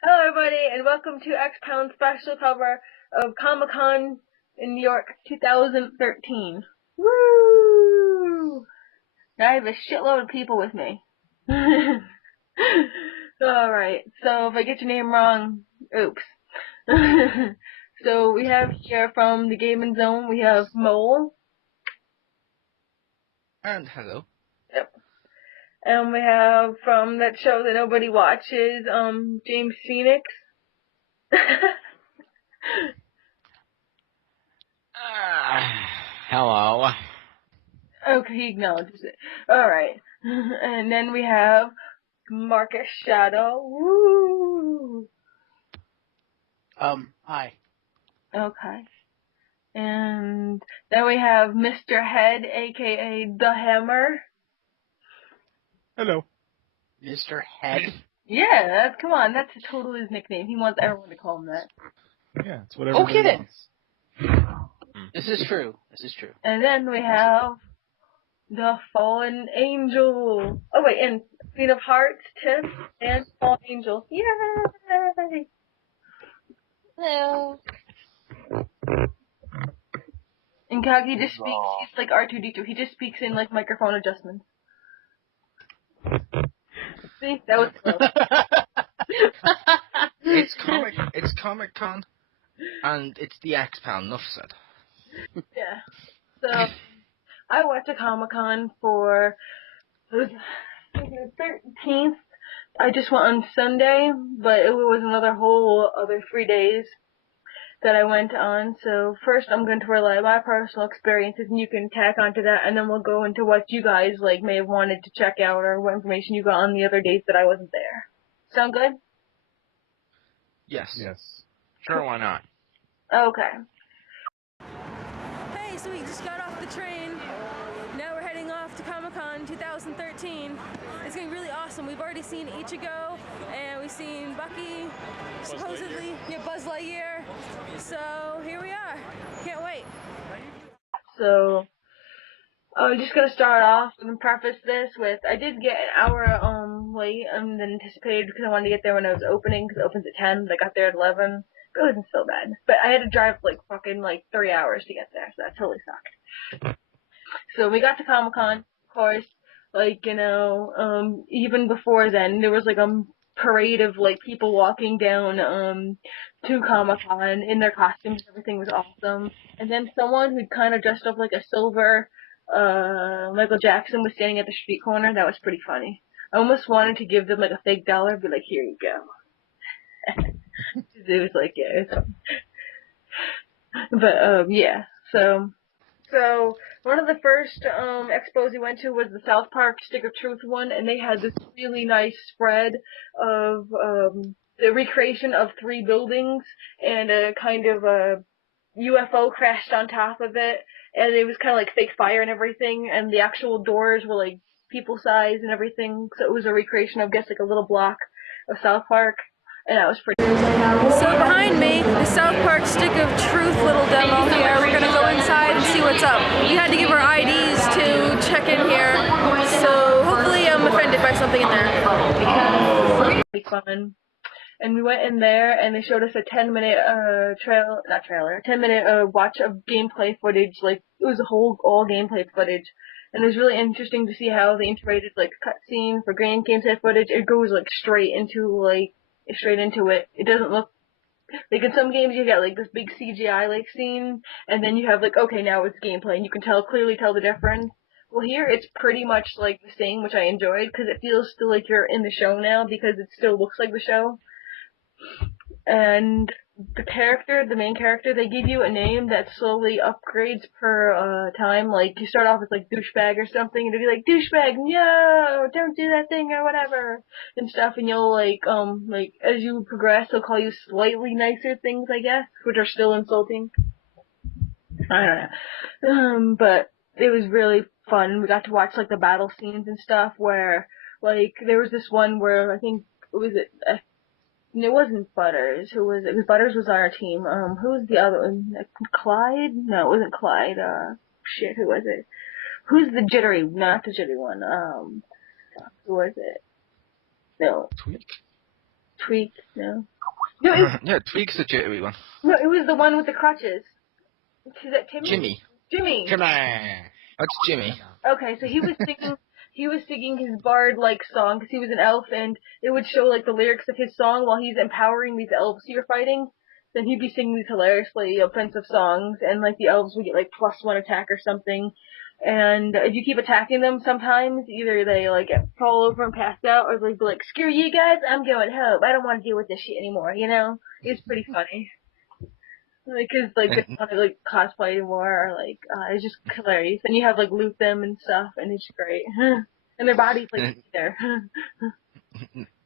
Hello everybody, and welcome to Xpound special cover of Comic-Con in New York 2013. Woo! Now I have a shitload of people with me. Alright, so if I get your name wrong, oops. So we have here from the Gaming Zone, we have Mole. And hello. Yep. And we have from that show that nobody watches, James Phoenix. Hello. Okay, he acknowledges it. Alright. And then we have Marcus Shadow. Woo! Hi. Okay. And then we have Mr. Head, aka The Hammer. Hello. Mr. Head? Yeah, come on, that's totally his nickname. He wants everyone to call him that. Yeah, it's what everybody wants. This is true. And then we have the Fallen Angel. Oh wait, and Queen of Hearts, Tiff, and Fallen Angel. Yay! Hello. And Kagi just speaks, he's like R2-D2, he just speaks in like microphone adjustments. See, that was close. It's Comicon, and it's the Xpound, enough said. Yeah. So, I went to Comic-Con for, it was the 13th. I just went on Sunday, but it was another whole other 3 days that I went on. So first I'm going to relay my personal experiences and you can tack onto that, and then we'll go into what you guys like may have wanted to check out or what information you got on the other days that I wasn't there. Sound good? Yes. Yes. Sure, why not? Okay. Hey, so we just got off the train. Now we're heading off to Comic-Con 2013. It's going to be really awesome. We've already seen Ichigo, and we've seen Bucky, supposedly, Buzz Lightyear. So here we are. Can't wait. So, I'm just gonna start off and preface this with, I did get an hour late than anticipated because I wanted to get there when it was opening, because it opens at 10, but I got there at 11. It wasn't so bad. But I had to drive like fucking 3 hours to get there, so that totally sucked. So we got to Comic-Con, of course, even before then, there was like a parade of like people walking down to Comic-Con in their costumes. Everything was awesome. And then someone who'd kind of dressed up like a silver Michael Jackson was standing at the street corner. That was pretty funny. I almost wanted to give them like a fake dollar, be like, here you go. It was like, yeah, it's fun. But yeah, so one of the first expos we went to was the South Park Stick of Truth one, and they had this really nice spread of the recreation of 3 buildings, and a kind of a UFO crashed on top of it, and it was kind of like fake fire and everything, and the actual doors were like people size and everything, so it was a recreation of, I guess, like a little block of South Park. And that was pretty. So behind me, the South Park Stick of Truth little demo here. We're going to go inside and see what's up. We had to give our IDs to check in here, so hopefully I'm offended by something in there. Pretty fun. And we went in there, and they showed us a 10-minute 10-minute watch of gameplay footage. Like, it was all gameplay footage. And it was really interesting to see how they integrated, like, cutscene for gameplay footage. It goes, like, straight into it. It doesn't look, like, in some games you get, like, this big CGI, like, scene, and then you have, like, okay, now it's gameplay, and you can clearly tell the difference. Well, here it's pretty much, like, the same, which I enjoyed, because it feels still like you're in the show now, because it still looks like the show. And the main character, they give you a name that slowly upgrades per time. Like, you start off with like douchebag or something, and it'll be like, douchebag, no, don't do that thing or whatever, and stuff, and you'll like as you progress, they'll call you slightly nicer things, I guess, which are still insulting. I don't know. But it was really fun. We got to watch like the battle scenes and stuff where, like, there was this one where I think, it wasn't Butters. Who was it? Because Butters was on our team. Who was the other one? Clyde? No, it wasn't Clyde. Shit, who was it? Who's the jittery? Not the jittery one. Who was it? No. Tweak? Tweak, no. No, it, Yeah, Tweak's the jittery one. no, it was the one with the crutches. Is that Timmy? Jimmy. Jimmy. That's Jimmy. Okay, so he was singing his bard-like song because he was an elf, and it would show like the lyrics of his song while he's empowering these elves you're fighting. Then he'd be singing these hilariously offensive songs, and like the elves would get like +1 attack or something. And if you keep attacking them, sometimes either they like fall over and pass out, or they'd be like, "Screw you guys, I'm going home. I don't want to deal with this shit anymore." You know, it's pretty funny. Like, cause, like, they want to, like, cosplay more, or, like, it's just hilarious. And you have, like, loot them and stuff, and it's great. And their bodies, like, there.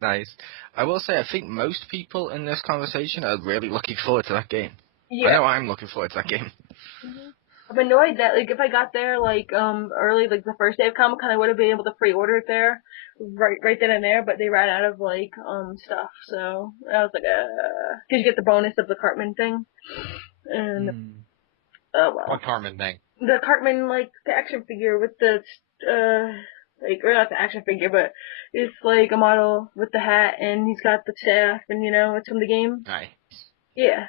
Nice. I will say, I think most people in this conversation are really looking forward to that game. Yeah. I know I'm looking forward to that game. Mm-hmm. I'm annoyed that, like, if I got there, like, early, like, the first day of Comic-Con, I would have been able to pre-order it there, right then and there, but they ran out of, like, stuff, so I was like, cause you get the bonus of the Cartman thing. And, oh well. What Cartman thing? The Cartman, like, the action figure with the, like, or not the action figure, but it's like a model with the hat, and he's got the staff, and, you know, it's from the game. Nice. Yeah.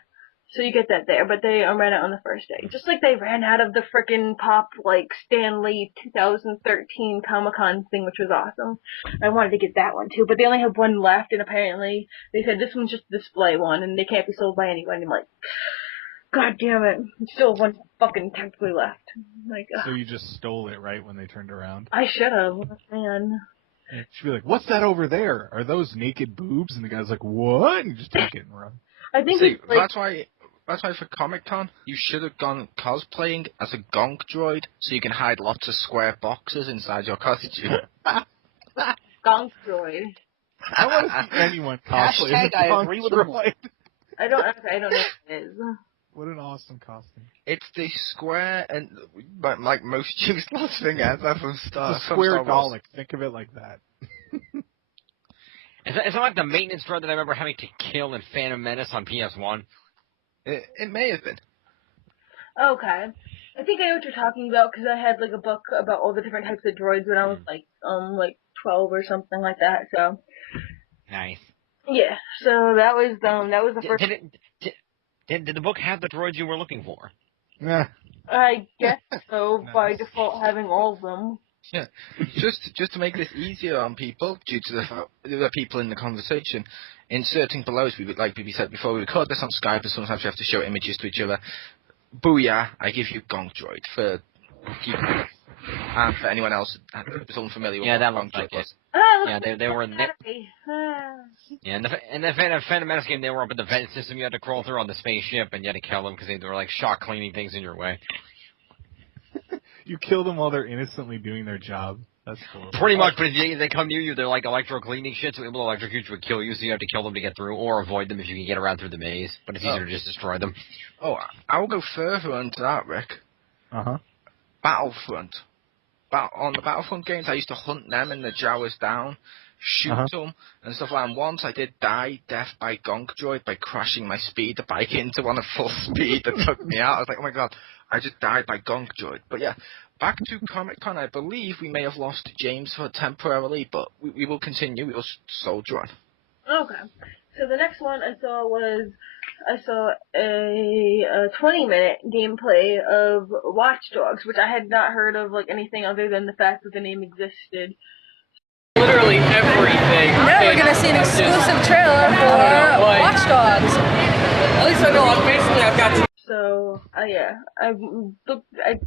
So you get that there, but they ran out on the first day. Just like they ran out of the frickin' Pop, like, Stan Lee 2013 Comic-Con thing, which was awesome. I wanted to get that one, too, but they only have one left, and apparently they said this one's just a display one, and they can't be sold by anyone. I'm like, God damn it. Still one fucking technically left. Like, So you just stole it, right, when they turned around? I should have, man. You should be like, what's that over there? Are those naked boobs? And the guy's like, what? And you just take it and run. I think See, it's like, that's why for Comic-Con, you should have gone cosplaying as a gonk droid, so you can hide lots of square boxes inside your costume. Gonk Droid. I want to see anyone cosplay as a I gonk agree with droid. I don't know what it is. What an awesome costume. It's the square and, like, most useless thing ever from Star It's a square from Star Wars. Dalek. Think of it like that. Is that like the maintenance droid that I remember having to kill in Phantom Menace on PS1? It may have been. Okay. I think I know what you're talking about, because I had, like, a book about all the different types of droids when I was, like 12 or something like that, so. Nice. Yeah, so that was the first. Did the book have the droids you were looking for? Yeah. I guess so, Nice. by default having all of them. Yeah, just to make this easier on people, due to the people in the conversation, inserting below, as like we said before, we record this on Skype, and sometimes we have to show images to each other. Booyah! I give you Gonk Droid for people, and for anyone else who's unfamiliar with what Gonk Droid was. Yeah, they were. Yeah, in the Phantom Menace game, they were up in the vent system. You had to crawl through on the spaceship, and you had to kill them because they were like shock cleaning things in your way. You kill them while they're innocently doing their job. That's cool. Pretty much, but if they come near you, they're like electro cleaning shit, so able to electrocute you would kill you, so you have to kill them to get through, or avoid them if you can get around through the maze. But it's easier to just destroy them. Oh, I'll go further into that, Rick. Uh-huh. Battlefront. On the Battlefront games, I used to hunt them in the Jawas down, shoot them, and stuff like that. And once I did die death by Gonk Droid by crashing my speeder bike into one at full speed that took me out. I was like, oh my god, I just died by Gonk Droid. But yeah, back to Comic-Con, I believe we may have lost James for temporarily, but we will continue. We will soldier on. Okay. So the next one I saw a 20-minute gameplay of Watch Dogs, which I had not heard of, like, anything other than the fact that the name existed. Literally everything. Now we're gonna see an exclusive trailer for Watch Dogs. At least I know. I've got. So, yeah, I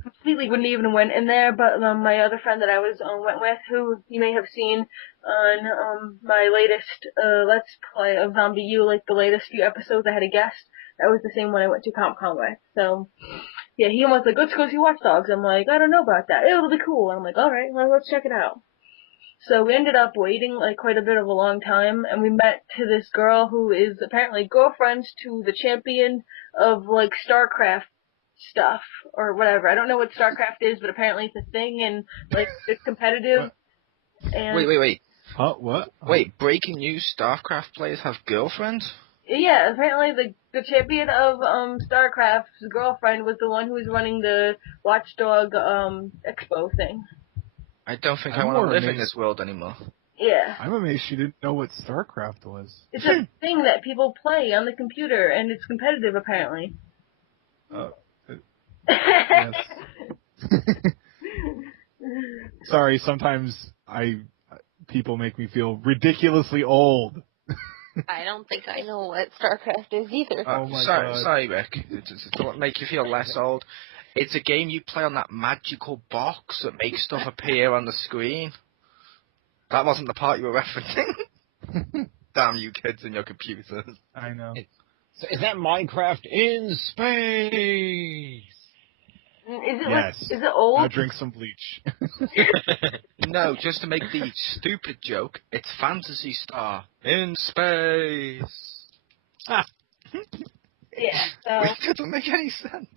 completely wouldn't even went in there, but my other friend that I went with, who you may have seen on my latest Let's Play of Zombie U, like the latest few episodes, I had a guest. That was the same one I went to Comic-Con with. So, yeah, he was like, let's go see Watch Dogs. I'm like, I don't know about that. It'll be cool. I'm like, alright, well, let's check it out. So we ended up waiting like quite a bit of a long time, and we met to this girl who is apparently girlfriend to the champion of like StarCraft stuff or whatever. I don't know what StarCraft is, but apparently it's a thing and like it's competitive. And Wait. Oh, what? Wait, breaking news, StarCraft players have girlfriends? yeah, apparently the champion of StarCraft's girlfriend was the one who was running the Watchdog Expo thing. I don't think I want to live in this world anymore. Yeah. I'm amazed she didn't know what StarCraft was. It's a thing that people play on the computer, and it's competitive, apparently. Yes. Sorry, sometimes people make me feel ridiculously old. I don't think I know what StarCraft is either. Oh my God. Sorry, Rick. To make you feel less old, it's a game you play on that magical box that makes stuff appear on the screen. That wasn't the part you were referencing. Damn you kids and your computers. I know. So is that Minecraft in space? Yes. Is it old? Now drink some bleach. No, just to make the stupid joke, it's Phantasy Star in space. Yeah, so... Which doesn't make any sense.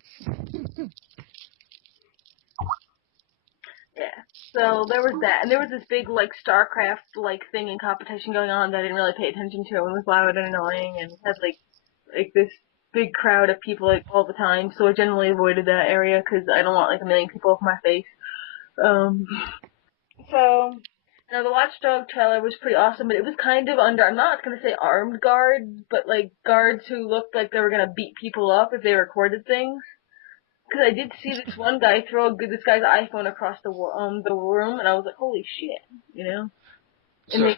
Yeah. So there was that, and there was this big like StarCraft like thing and competition going on that I didn't really pay attention to. It was loud and annoying, and had like this big crowd of people like all the time. So I generally avoided that area because I don't want like a million people off my face. So now the Watchdog trailer was pretty awesome, but it was kind of under. I'm not gonna say armed guards, but like guards who looked like they were gonna beat people up if they recorded things. Because I did see this one guy throw this guy's iPhone across the room, and I was like, holy shit, you know? So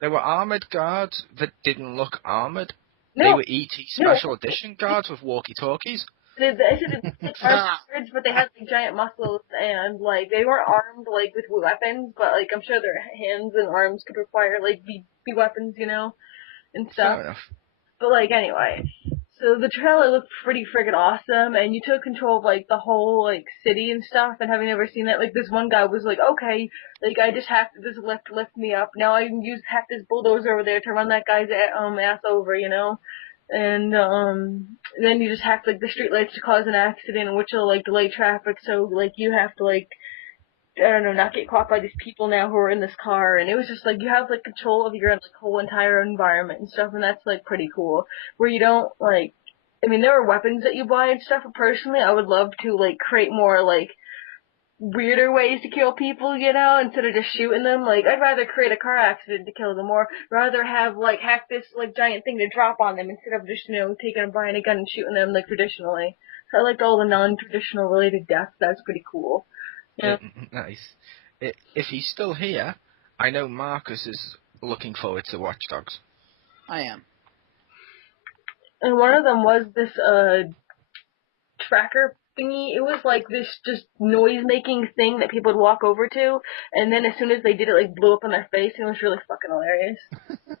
they were armoured guards that didn't look armoured. No, they were ET Special no. Edition guards with walkie-talkies. I said it's like armed guards, but they had like giant muscles, and like they weren't armed like with weapons, but like I'm sure their hands and arms could require like be weapons, you know, and stuff. Fair enough. But like anyway. So the trailer looked pretty friggin' awesome, and you took control of, like, the whole, like, city and stuff, and having never seen that, like, this one guy was like, okay, like, I just hacked this lift me up, now I can hack this bulldozer over there to run that guy's, ass over, you know? And, then you just hack, like, the streetlights to cause an accident, which will, like, delay traffic, so, like, you have to, like, I don't know, not get caught by these people now who are in this car, and it was just like you have like control of your like whole entire environment and stuff, and that's like pretty cool. Where you don't like, I mean, there are weapons that you buy and stuff, but personally, I would love to like create more like weirder ways to kill people, you know, instead of just shooting them. Like, I'd rather create a car accident to kill them, or rather have like hack this like giant thing to drop on them instead of just taking and buying a gun and shooting them like traditionally. So I liked all the non-traditional related deaths. That's pretty cool. Yeah. Nice. If he's still here, I know Marcus is looking forward to Watch Dogs. I am. And one of them was this tracker thingy. It was like this just noise-making thing that people would walk over to, and then as soon as they did it, like blew up in their face. It was really fucking hilarious.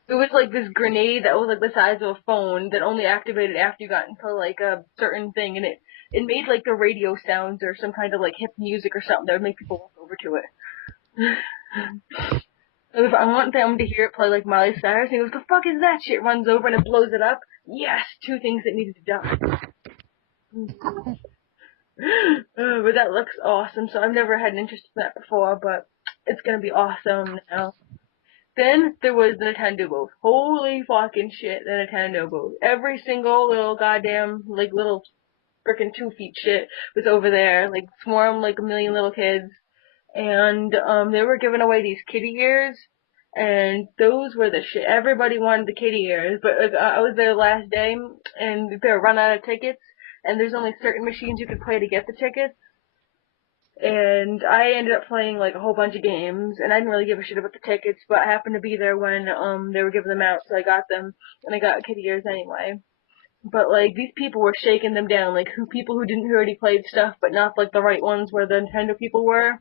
It was like this grenade that was like the size of a phone that only activated after you got into like a certain thing, and it made like the radio sounds or some kind of like hip music or something that would make people walk over to it. If I want them to hear it play like Miley Cyrus, he goes, "The fuck is that shit?" Runs over and it blows it up. Yes, two things that needed to die. But that looks awesome. So I've never had an interest in that before, but it's gonna be awesome now. Then there was the Nintendo booth. Holy fucking shit, the Nintendo booth. Every single little goddamn, like, little frickin' 2 feet shit was over there. Like, swarmed like a million little kids. And, they were giving away these kitty ears. And those were the shit. Everybody wanted the kitty ears. But, like, I was there last day, and they were run out of tickets. And there's only certain machines you could play to get the tickets. And I ended up playing like a whole bunch of games, and I didn't really give a shit about the tickets, but I happened to be there when they were giving them out, so I got them, and I got kitty ears anyway. But like these people were shaking them down, like people who didn't already played stuff, but not like the right ones where the Nintendo people were.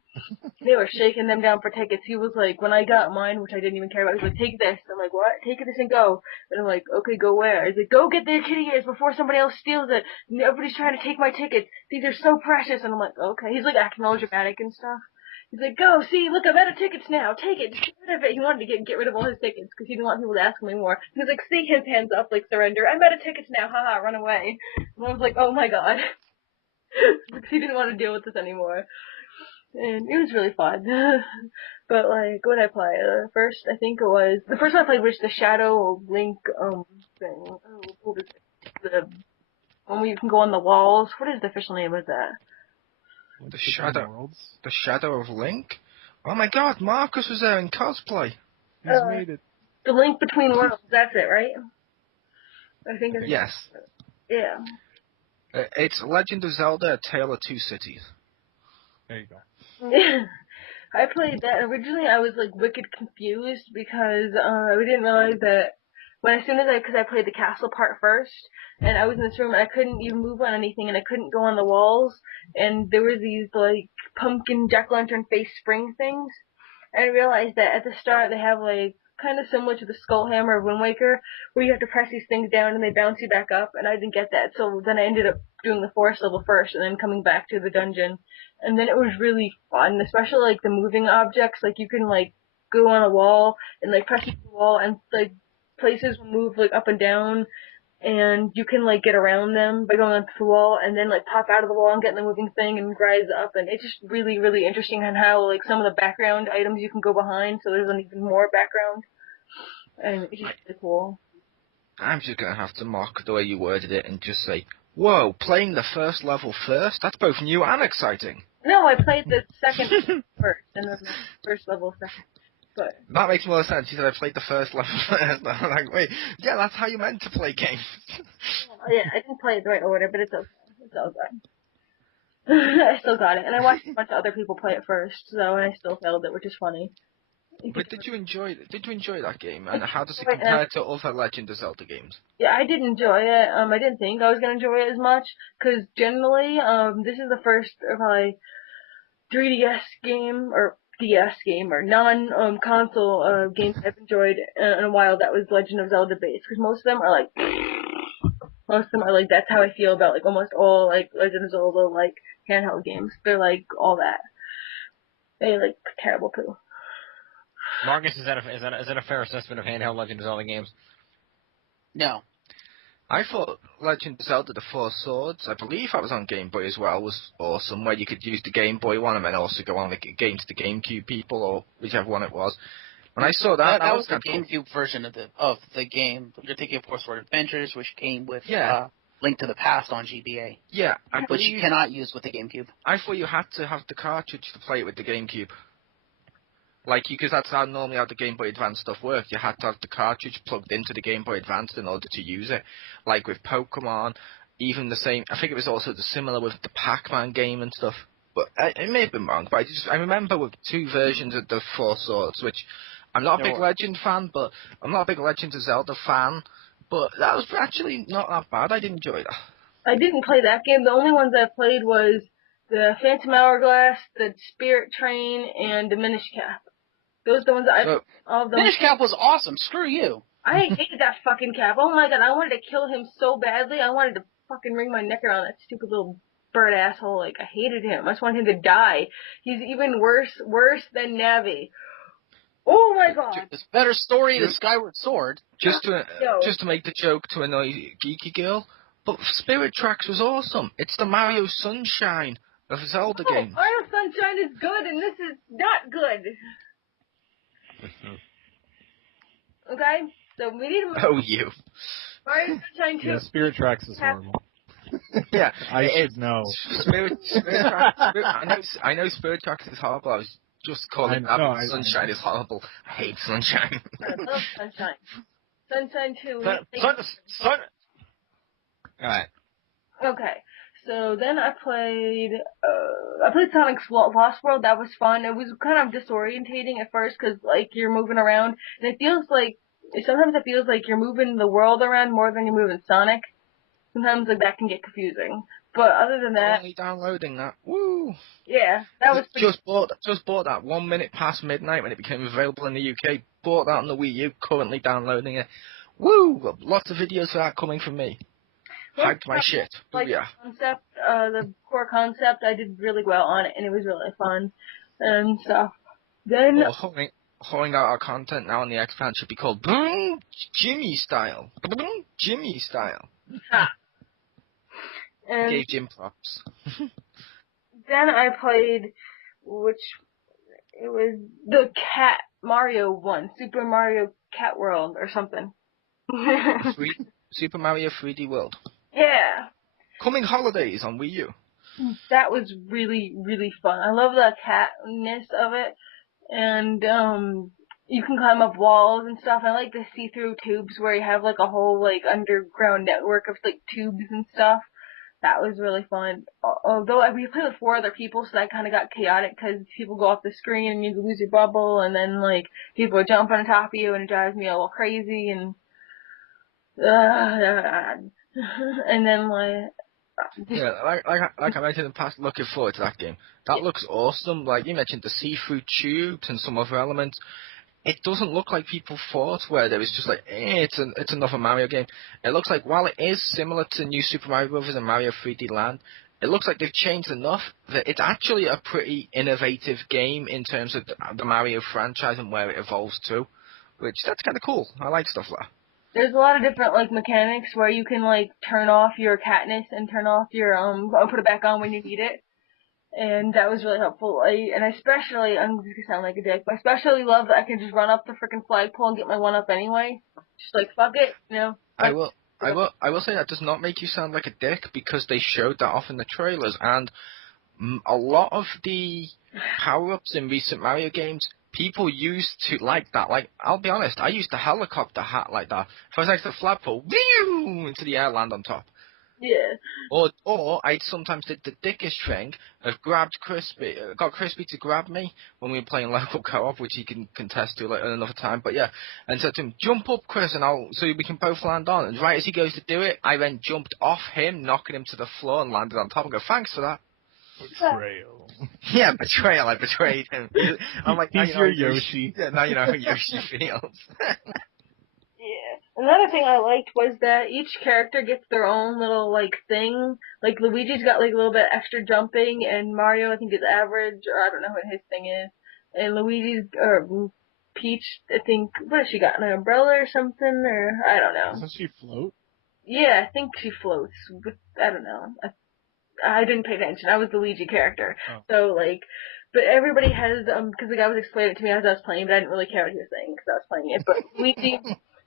They were shaking them down for tickets. He was like, when I got mine, which I didn't even care about, he was like, take this. I'm like, what? Take this and go. And I'm like, okay, go where? He's like, go get their kitty ears before somebody else steals it. Everybody's trying to take my tickets. These are so precious. And I'm like, okay. He's like acting all dramatic and stuff. He's like, go, see, look, I'm out of tickets now. Take it. Just get rid of it. He wanted to get rid of all his tickets because he didn't want people to ask him anymore. He was like, see, his hands up, like, surrender. I'm out of tickets now. Haha, run away. And I was like, oh my god. Because he didn't want to deal with this anymore. And it was really fun. But, like, what did I play? First, I think it was... The first one I played was the Shadow Link, thing. Oh, what is it? The one where you can go on the walls. What is the official name of that? The Shadow of Link? Oh my god, Marcus was there in cosplay. He's made it. The Link Between Worlds. That's it, right? I think it's Yes. yeah. It's Legend of Zelda: A Tale of Two Cities. There you go. Yeah. I played that. Originally, I was like wicked confused because we didn't realize that because I played the castle part first, and I was in this room and I couldn't even move on anything, and I couldn't go on the walls, and there were these like pumpkin jack-o'-lantern face spring things. And I realized that at the start they have like kind of similar to the Skull Hammer of Wind Waker, where you have to press these things down and they bounce you back up, and I didn't get that, so then I ended up doing the forest level first and then coming back to the dungeon. And then it was really fun, especially like the moving objects, like you can like go on a wall and like press the wall and like places will move like up and down, and you can like get around them by going onto the wall and then like pop out of the wall and get in the moving thing and rise up, and it's just really, really interesting on how like some of the background items you can go behind, so there's an even more background, and it's just really cool. I'm just gonna have to mock the way you worded it and just say, whoa, playing the first level first? That's both new and exciting. No, I played the second first and then the first level second. But that makes more sense. You said I played the first level first. I'm like, wait, yeah, that's how you meant to play games. yeah, I didn't play it the right order, but it's okay. It's all good. I still got it, and I watched a bunch of other people play it first, so and I still failed it, which is funny. But did you enjoy that game, and how does it compare to other Legend of Zelda games? Yeah, I did enjoy it. I didn't think I was gonna enjoy it as much, because generally, this is the first probably 3DS game or DS game or non console game I've enjoyed in a while that was Legend of Zelda based, because most of them are like that's how I feel about like almost all like Legend of Zelda like handheld games. They're like all that. They like terrible poo. Marcus, is that a fair assessment of handheld Legend of Zelda games? No. I thought Legend of Zelda: The Four Swords, I believe that was on Game Boy as well, was awesome, where you could use the Game Boy one and then also go on against the GameCube people, or whichever one it was. When I saw that was the GameCube version of the game. You're thinking of Four Sword Adventures, which came with Link to the Past on GBA. Yeah, which you cannot use with the GameCube. I thought you had to have the cartridge to play it with the GameCube. Because that's how normally how the Game Boy Advance stuff worked. You had to have the cartridge plugged into the Game Boy Advance in order to use it. Like with Pokemon, even the same. I think it was also similar with the Pac-Man game and stuff. But it may have been wrong. But I remember with two versions of the Four Swords, which I'm not a big Legend fan, but I'm not a big Legend of Zelda fan. But that was actually not that bad. I did enjoy that. I didn't play that game. The only ones I played was the Phantom Hourglass, the Spirit Train, and the Minish Cap. Those are the ones Minish Cap was awesome. Screw you. I hated that fucking Cap. Oh my god, I wanted to kill him so badly. I wanted to fucking wring my neck around that stupid little bird asshole. Like, I hated him. I just wanted him to die. He's even worse than Navi. Oh my god. It's better story than Skyward Sword. Just to make the joke to annoy Geeky Girl, but Spirit Tracks was awesome. It's the Mario Sunshine of Zelda games. Mario Sunshine is good, and this is not good. Okay? So we need to... Oh, you. Mario Sunshine 2. Yeah, Spirit Tracks is horrible. Yeah. I should know. Spirit Tracks... I know Spirit Tracks is horrible. I was just calling Sunshine is horrible. I hate Sunshine. I love Sunshine. Sunshine 2. Alright. Okay. So then I played Sonic's Lost World. That was fun. It was kind of disorientating at first because like you're moving around, and sometimes it feels like you're moving the world around more than you're moving Sonic. Sometimes like that can get confusing. But other than that, only downloading that. Woo! Yeah, that was just bought that 1 minute past midnight when it became available in the UK. Bought that on the Wii U. Currently downloading it. Woo! Lots of videos for that coming from me. Hyped my shit. Like the concept, the core concept, I did really well on it, and it was really fun and stuff. Then holding out our content now on the Xpound should be called Boom Jimmy Style. Boom Jimmy Style. Ha. And gave Jim props. Then I played, it was the Cat Mario one, Super Mario Cat World or something. Super Mario 3D World. Yeah. Coming holidays on Wii U. That was really, really fun. I love the catness of it. And you can climb up walls and stuff. I like the see-through tubes where you have like a whole like underground network of like tubes and stuff. That was really fun. Although we played with 4 other people, so that kind of got chaotic because people go off the screen and you lose your bubble, and then like people are jumping on top of you, and it drives me a little crazy. And and then like Yeah, like I mentioned in the past, looking forward to that game. That looks awesome. Like you mentioned, the see-through tubes and some other elements. It doesn't look like people thought, where there was just like, it's another Mario game. It looks like, while it is similar to New Super Mario Bros. And Mario 3D Land, it looks like they've changed enough that it's actually a pretty innovative game in terms of the Mario franchise and where it evolves to, which that's kind of cool. I like stuff like that. there's a lot of different like mechanics where you can like turn off your Katniss and turn off your put it back on when you need it. And that was really helpful. I especially, I'm gonna sound like a dick, but I especially love that I can just run up the frickin' flagpole and get my 1-up anyway. Just like, fuck it, you know? I will say that does not make you sound like a dick, because they showed that off in the trailers, and a lot of the power-ups in recent Mario games, people used to like that. Like, I'll be honest, I used the helicopter hat like that. If I was next to the flagpole, into the air, land on top. Yeah. Or I sometimes did the dickish thing of got Crispy to grab me when we were playing local co-op, which he can contest to like another time. But yeah, and said to him, "Jump up, Chris, and so we can both land on." And right as he goes to do it, I then jumped off him, knocking him to the floor, and landed on top. And go, "Thanks for that." Betrayal. Yeah, betrayal. I betrayed him. I'm like, he's your Yoshi. Yeah, now you know how Yoshi feels. Yeah. Another thing I liked was that each character gets their own little, like, thing. Like, Luigi's got, like, a little bit extra jumping, and Mario, I think, is average, or I don't know what his thing is. And Peach, I think, what has she got, an umbrella or something, or, I don't know. Doesn't she float? Yeah, I think she floats, but I don't know. I didn't pay attention. I was the Luigi character. Oh. So, like, but everybody has, because the guy was explaining it to me as I was playing, but I didn't really care what he was saying because I was playing it. But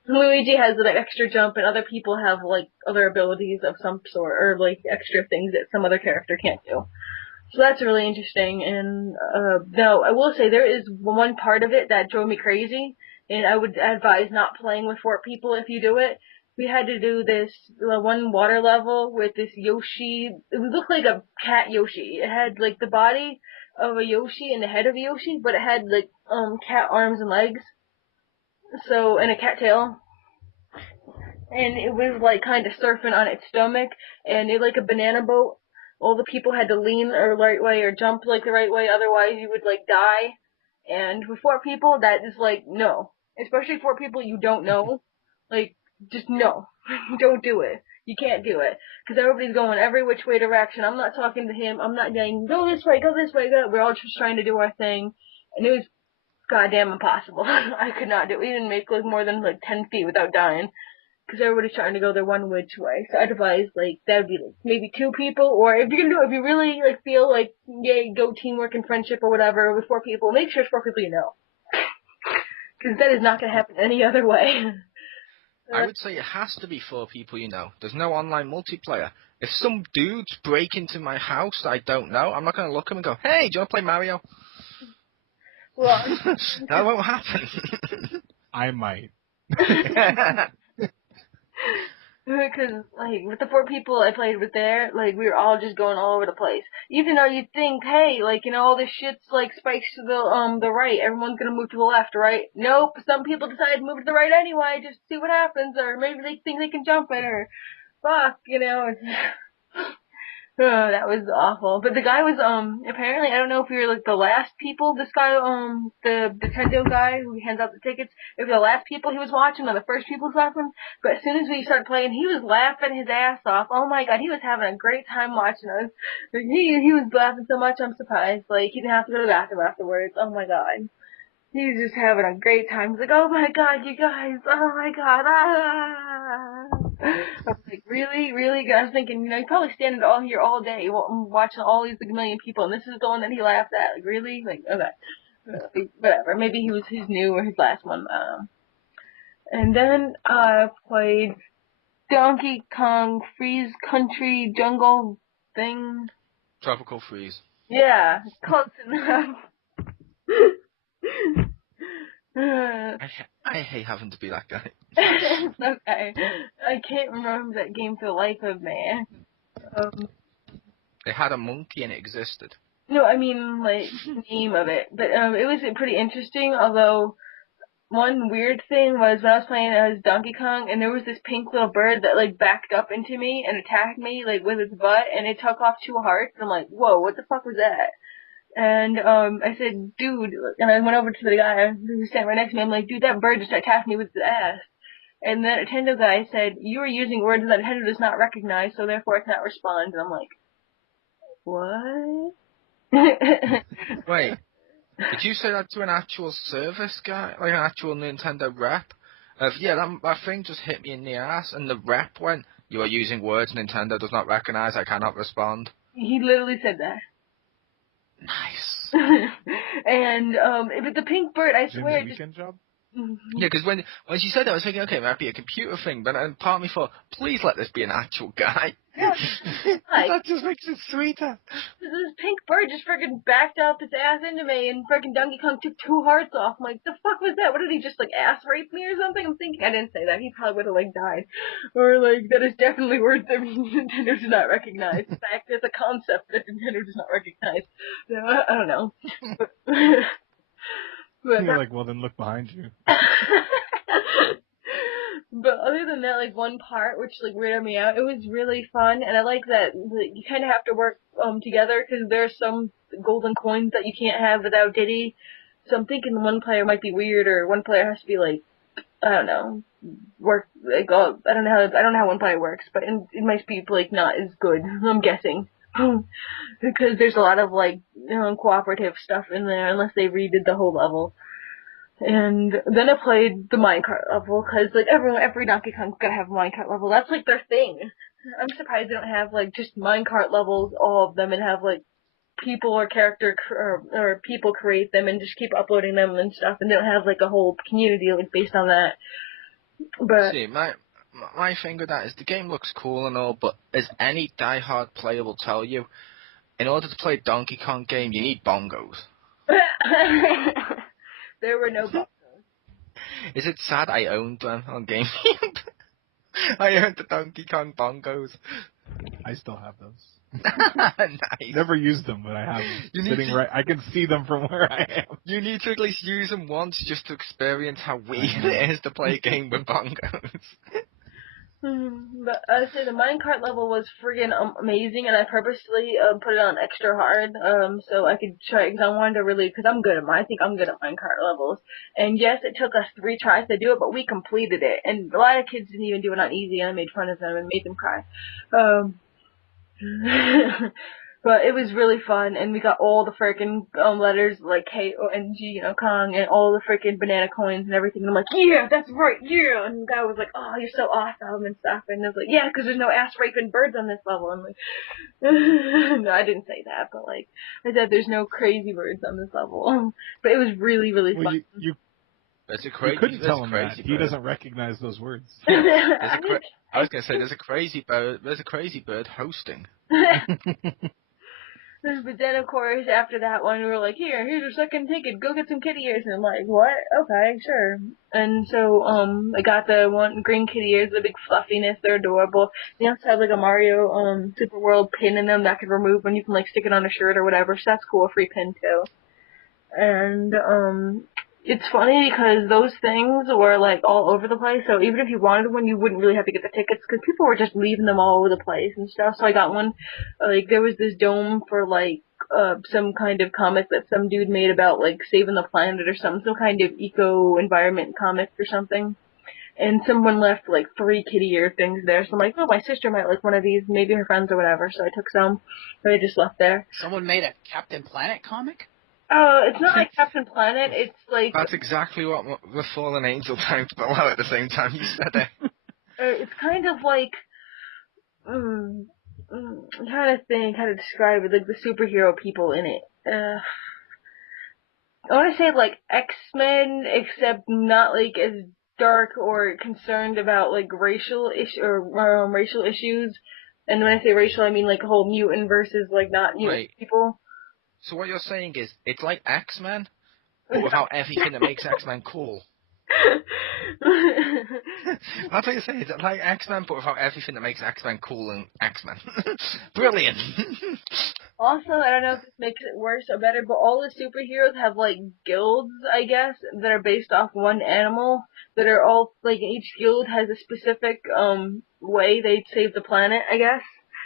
Luigi has an extra jump, and other people have, like, other abilities of some sort, or, like, extra things that some other character can't do. So that's really interesting, and, no, I will say there is one part of it that drove me crazy, and I would advise not playing with 4 people if you do it. We had to do this one water level with this Yoshi. It looked like a cat Yoshi. It had, like, the body of a Yoshi and the head of a Yoshi, but it had, like, cat arms and legs. So, and a cat tail. And it was, like, kind of surfing on its stomach, and it like a banana boat. All the people had to lean the right way or jump, like, the right way, otherwise you would, like, die. And with 4 people, that is, like, no. Especially 4 people you don't know. Like, just no. Don't do it. You can't do it. Because everybody's going every which way direction. I'm not talking to him. I'm not saying, go this way, go this way, go. We're all just trying to do our thing. And it was goddamn impossible. I could not do it. We didn't make, like, more than, like, 10 feet without dying. Because everybody's trying to go their one which way. So I'd advise, like, that would be, like, maybe 2 people, or if you're gonna do it, if you really, like, feel like, yay, go teamwork and friendship or whatever with 4 people, make sure it's 4 people you know. Because that is not gonna happen any other way. I would say it has to be 4 people you know. There's no online multiplayer. If some dudes break into my house I don't know, I'm not going to look at them and go, "Hey, do you want to play Mario?" Well, that won't happen. I might. Because, like, with the 4 people I played with there, like, we were all just going all over the place. Even though you'd think, hey, like, you know, all this shit's, like, spikes to the right, everyone's gonna move to the left, right? Nope, some people decide to move to the right anyway, just see what happens, or maybe they think they can jump it, or fuck, you know, it's... that was awful. But the guy was, apparently, I don't know if we were, like, the last people, this guy, the Nintendo guy who hands out the tickets, if we were the last people he was watching, or the first people he was watching, but as soon as we started playing, he was laughing his ass off. Oh my god, he was having a great time watching us. He was laughing so much, I'm surprised. Like, he didn't have to go to the bathroom afterwards. Oh my god. He was just having a great time. He's like, oh my god, you guys, oh my god, ah. I was like, really? Really? I was thinking, you know, he's probably standing all here all day watching all these like, million people, and this is the one that he laughed at. Like, really? Like, okay. Whatever. Maybe he was his new or his last one. And then I played Donkey Kong Freeze Country Jungle thing. Tropical Freeze. Yeah, close enough. I hate having to be that guy. It's okay. I can't remember that game for the life of me. They had a monkey and it existed. No, I mean, like, the name of it. But it was pretty interesting, although one weird thing was when I was playing as Donkey Kong, and there was this pink little bird that, like, backed up into me and attacked me, like, with its butt, and it took off 2 hearts, and I'm like, whoa, what the fuck was that? And I said, dude, and I went over to the guy who was standing right next to me, I'm like, dude, that bird just attacked me with its ass. And the Nintendo guy said, you are using words that Nintendo does not recognize, so therefore it cannot respond. And I'm like, what? Wait, did you say that to an actual service guy, like an actual Nintendo rep? Yeah, that thing just hit me in the ass, and the rep went, you are using words Nintendo does not recognize, I cannot respond. He literally said that. Nice. And, but the pink bird, I swear, Jim's weekend job? Yeah, because when she said that, I was thinking, okay, it might be a computer thing, but then part of me thought, please let this be an actual guy. Yeah, That just makes it sweeter. this pink bird just freaking backed up its ass into me, and freaking Donkey Kong took 2 hearts off. I'm like, the fuck was that? What did he just, like, ass rape me or something? I'm thinking, I didn't say that. He probably would have, like, died. Or, like, that is definitely words that Nintendo does not recognize. In fact, it's a concept that Nintendo does not recognize. So, I don't know. But You're like, well, then look behind you. But other than that, like, one part which, like, weirded me out, it was really fun, and I like that you kind of have to work together, because there's some golden coins that you can't have without Diddy. So I'm thinking one player might be weird, or one player has to be, like, I don't know, work, like, I don't know how one player works, but it might be, like, not as good, I'm guessing. Because there's a lot of, like, cooperative stuff in there, unless they redid the whole level. And then I played the minecart level, because, like, every Donkey Kong's gotta have a minecart level. That's, like, their thing. I'm surprised they don't have, like, just minecart levels, all of them, and have, like, people or or people create them and just keep uploading them and stuff, and they don't have, like, a whole community, like, based on that. But See, my thing with that is the game looks cool and all, but as any diehard player will tell you, in order to play a Donkey Kong game, you need bongos. there were no bongos. Is it sad I owned them on GameCube? I owned the Donkey Kong bongos. I still have those. Nice. Never used them, but I have them You need sitting to- right. I can see them from where I am. You need to at least use them once just to experience how weird it is to play a game with bongos. But I say the minecart level was friggin' amazing, and I purposely put it on extra hard so I could try, because I wanted to really, because I'm good at I think I'm good at minecart levels. And yes, it took us 3 tries to do it, but we completed it. And a lot of kids didn't even do it on easy, and I made fun of them and made them cry. But it was really fun, and we got all the frickin' letters, like K-O-N-G, Kong, and all the frickin' banana coins and everything, and I'm like, yeah, that's right, yeah! And the guy was like, oh, you're so awesome, and stuff, and I was like, yeah, because there's no ass-raping birds on this level. I'm like, no, I didn't say that, but, like, I said there's no crazy birds on this level. But it was really, really Well, fun. you You couldn't tell him that. He doesn't recognize those words. I was going to say, there's a crazy bird hosting. But then, of course, after that one, we were like, here's your second ticket, go get some kitty ears. And I'm like, what? Okay, sure. And so, I got the one green kitty ears, the big fluffiness, they're adorable. They also have, like, a Mario, Super World pin in them that I can remove when you can, like, stick it on a shirt or whatever, so that's cool, a free pin, too. And, it's funny because those things were, like, all over the place, so even if you wanted one, you wouldn't really have to get the tickets, because people were just leaving them all over the place and stuff. So I got one, like, there was this dome for, like, some kind of comic that some dude made about, like, saving the planet or something, some kind of eco-environment comic or something. And someone left, like, 3 kitty ear things there, so I'm like, oh, my sister might like one of these, maybe her friends or whatever, so I took some, but I just left there. Someone made a Captain Planet comic? It's not like Captain Planet, it's like... That's exactly what the Fallen Angel typed below at the same time you said it. It's kind of like... I'm trying to think how to describe it, like the superhero people in it. I want to say like X-Men, except not like as dark or concerned about like racial issues. And when I say racial, I mean like a whole mutant versus like not mutant people. So what you're saying is, it's like X-Men, but without everything that makes X-Men cool. That's what you say. It's like X-Men, but without everything that makes X-Men cool and X-Men. Brilliant. Also, I don't know if this makes it worse or better, but all the superheroes have, like, guilds, I guess, that are based off one animal, that are all, like, each guild has a specific, way they save the planet, I guess.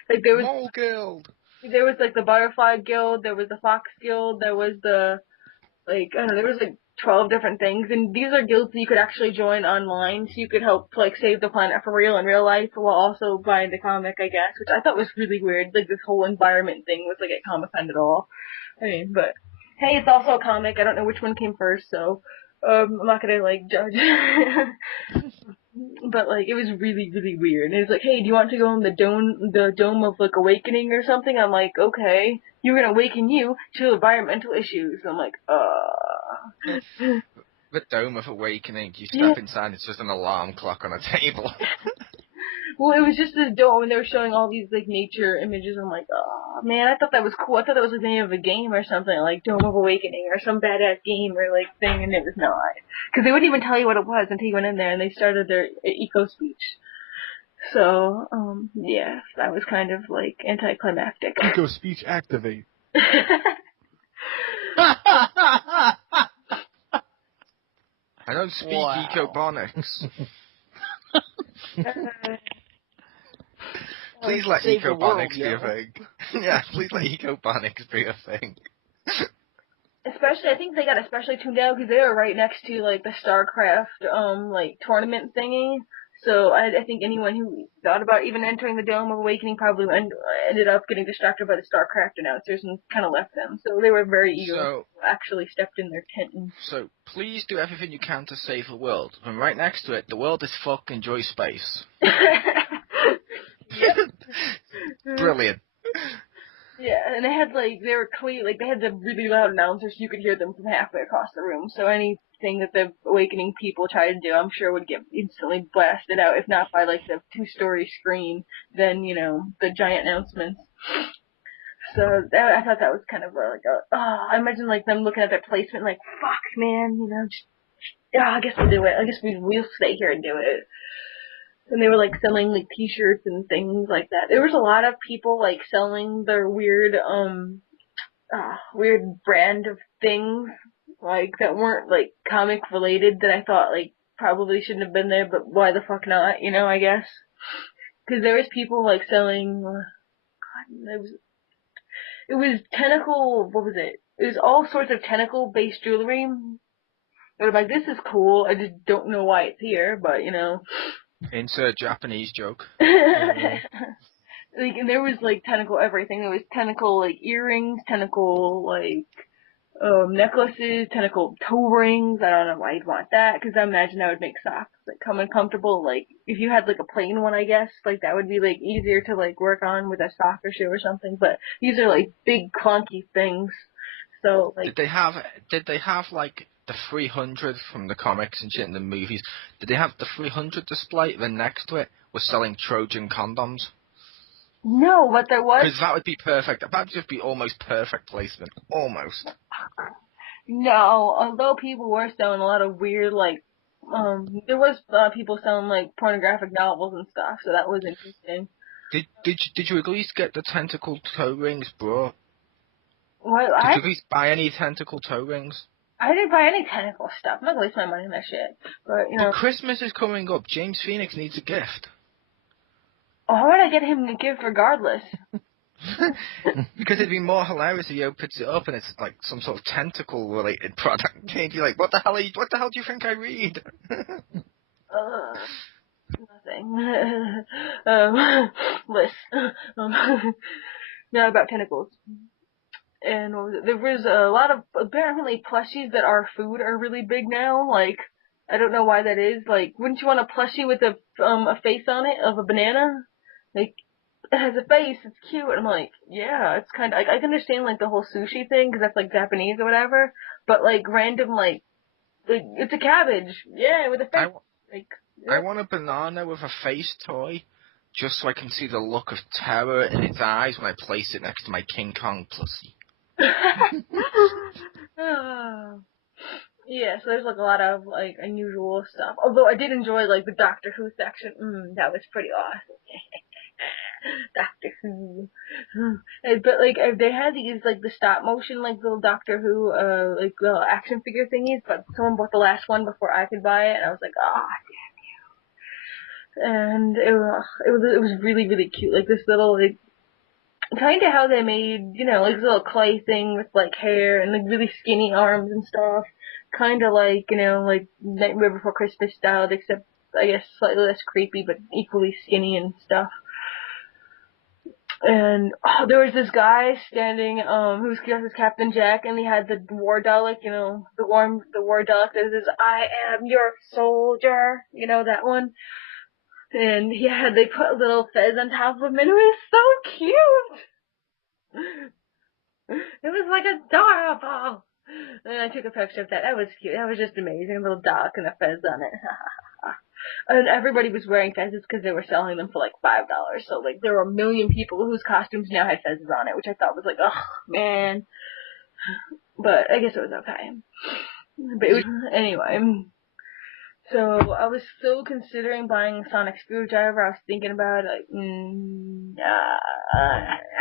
Like, Mole Guild. There was, like, the Butterfly Guild, there was the Fox Guild, there was the, like, I don't know, there was, like, 12 different things, and these are guilds that you could actually join online, so you could help, like, save the planet for real in real life, while also buying the comic, I guess, which I thought was really weird, like, this whole environment thing was, like, at Comic-Con at all. I mean, but, hey, it's also a comic, I don't know which one came first, so, I'm not gonna, like, judge. But, like, it was really, really weird. And it was like, hey, do you want to go on the dome of, like, awakening or something? I'm like, okay. You're gonna awaken you to environmental issues. I'm like, The Dome of Awakening, you step inside, it's just an alarm clock on a table. Well, it was just this dome, and they were showing all these, like, nature images. I'm like, oh, man, I thought that was cool. I thought that was like the name of a game or something, like Dome of Awakening or some badass game or, like, thing, and it was not. Because they wouldn't even tell you what it was until you went in there and they started their eco speech. So, yeah, that was kind of, like, anticlimactic. Eco speech activate. I don't speak Ecobonics. Please let Ecobonics be a thing. Yeah, please let Ecobonics be a thing. Especially, I think they got especially tuned out because they were right next to, like, the StarCraft, like, tournament thingy. So I think anyone who thought about even entering the Dome of Awakening probably ended up getting distracted by the StarCraft announcers and kind of left them. So they were very eager who actually stepped in their tent. So please do everything you can to save the world. And right next to it, the world is fuck, enjoy space. Brilliant. Yeah, and they had, like, they were clean, like, they had the really loud announcers, so you could hear them from halfway across the room, so anything that the Awakening people tried to do, I'm sure would get instantly blasted out, if not by, like, the 2-story screen, then, you know, the giant announcements. So, I thought that was kind of, I imagine, like, them looking at their placement, like, fuck, man, you know, I guess we'll do it, I guess we'll stay here and do it. And they were, like, selling, like, t-shirts and things like that. There was a lot of people, like, selling their weird brand of things, like, that weren't, like, comic related that I thought, like, probably shouldn't have been there, but why the fuck not, you know, I guess. Because there was people, like, selling, it was tentacle, what was it? It was all sorts of tentacle-based jewelry. But I'm like, this is cool, I just don't know why it's here, but, you know. Insert Japanese joke. Like, and there was, like, tentacle everything. There was tentacle, like, earrings, tentacle, like, necklaces, tentacle toe rings. I don't know why you'd want that, because I imagine that would make socks, like, come uncomfortable. Like, if you had, like, a plain one, I guess, like, that would be, like, easier to, like, work on with a sock or shoe or something. But these are, like, big, clunky things. So, like... Did they have, like, the 300 from the comics and shit in the movies? Did they have the 300 display, then next to it was selling Trojan condoms? No, but there was... Because that would be perfect. That would just be almost perfect placement. Almost. No, although people were selling a lot of weird, like, there was people selling, like, pornographic novels and stuff, so that was interesting. Did you at least get the tentacle toe rings, bro? What? Did you at least buy any tentacle toe rings? I didn't buy any tentacle stuff. I'm not gonna waste my money on that shit. But, you know. But Christmas is coming up. James Phoenix needs a gift. Oh, how would I get him a gift regardless? Because it'd be more hilarious if he opens it up and it's like some sort of tentacle related product. He'd be like, what the hell do you think I read? Nothing. List. No, about tentacles. And what was it? There was a lot of, apparently, plushies that are food are really big now. Like, I don't know why that is. Like, wouldn't you want a plushie with a face on it of a banana? Like, it has a face, it's cute. And I'm like, yeah, it's kind of, I can understand, like, the whole sushi thing, because that's, like, Japanese or whatever. But, like, random, like, it's a cabbage. Yeah, with a face. I want a banana with a face toy, just so I can see the look of terror in its eyes when I place it next to my King Kong plushie. Yeah, so there's like a lot of like unusual stuff. Although I did enjoy like the Doctor Who section. That was pretty awesome. Doctor Who. But like they had these like the stop motion like little Doctor Who like little action figure thingies, but someone bought the last one before I could buy it, and I was like, ah, and it was really really cute. Like this little like kind of how they made, like this little clay thing with like hair and like really skinny arms and stuff. Kind of like, like Nightmare Before Christmas styled, except I guess slightly less creepy, but equally skinny and stuff. And there was this guy standing, who was dressed as Captain Jack, and he had the war Dalek, the war Dalek that says, "I am your soldier," that one. And they put a little fez on top of him, and it was so cute. It was like adorable. And I took a picture of that. That was cute. That was just amazing. A little dog and a fez on it. And everybody was wearing fezes because they were selling them for like $5. So like there were a million people whose costumes now had fezes on it, which I thought was like, oh man. But I guess it was okay. But it was, anyway. So I was still considering buying a sonic screwdriver. I was thinking about it, like,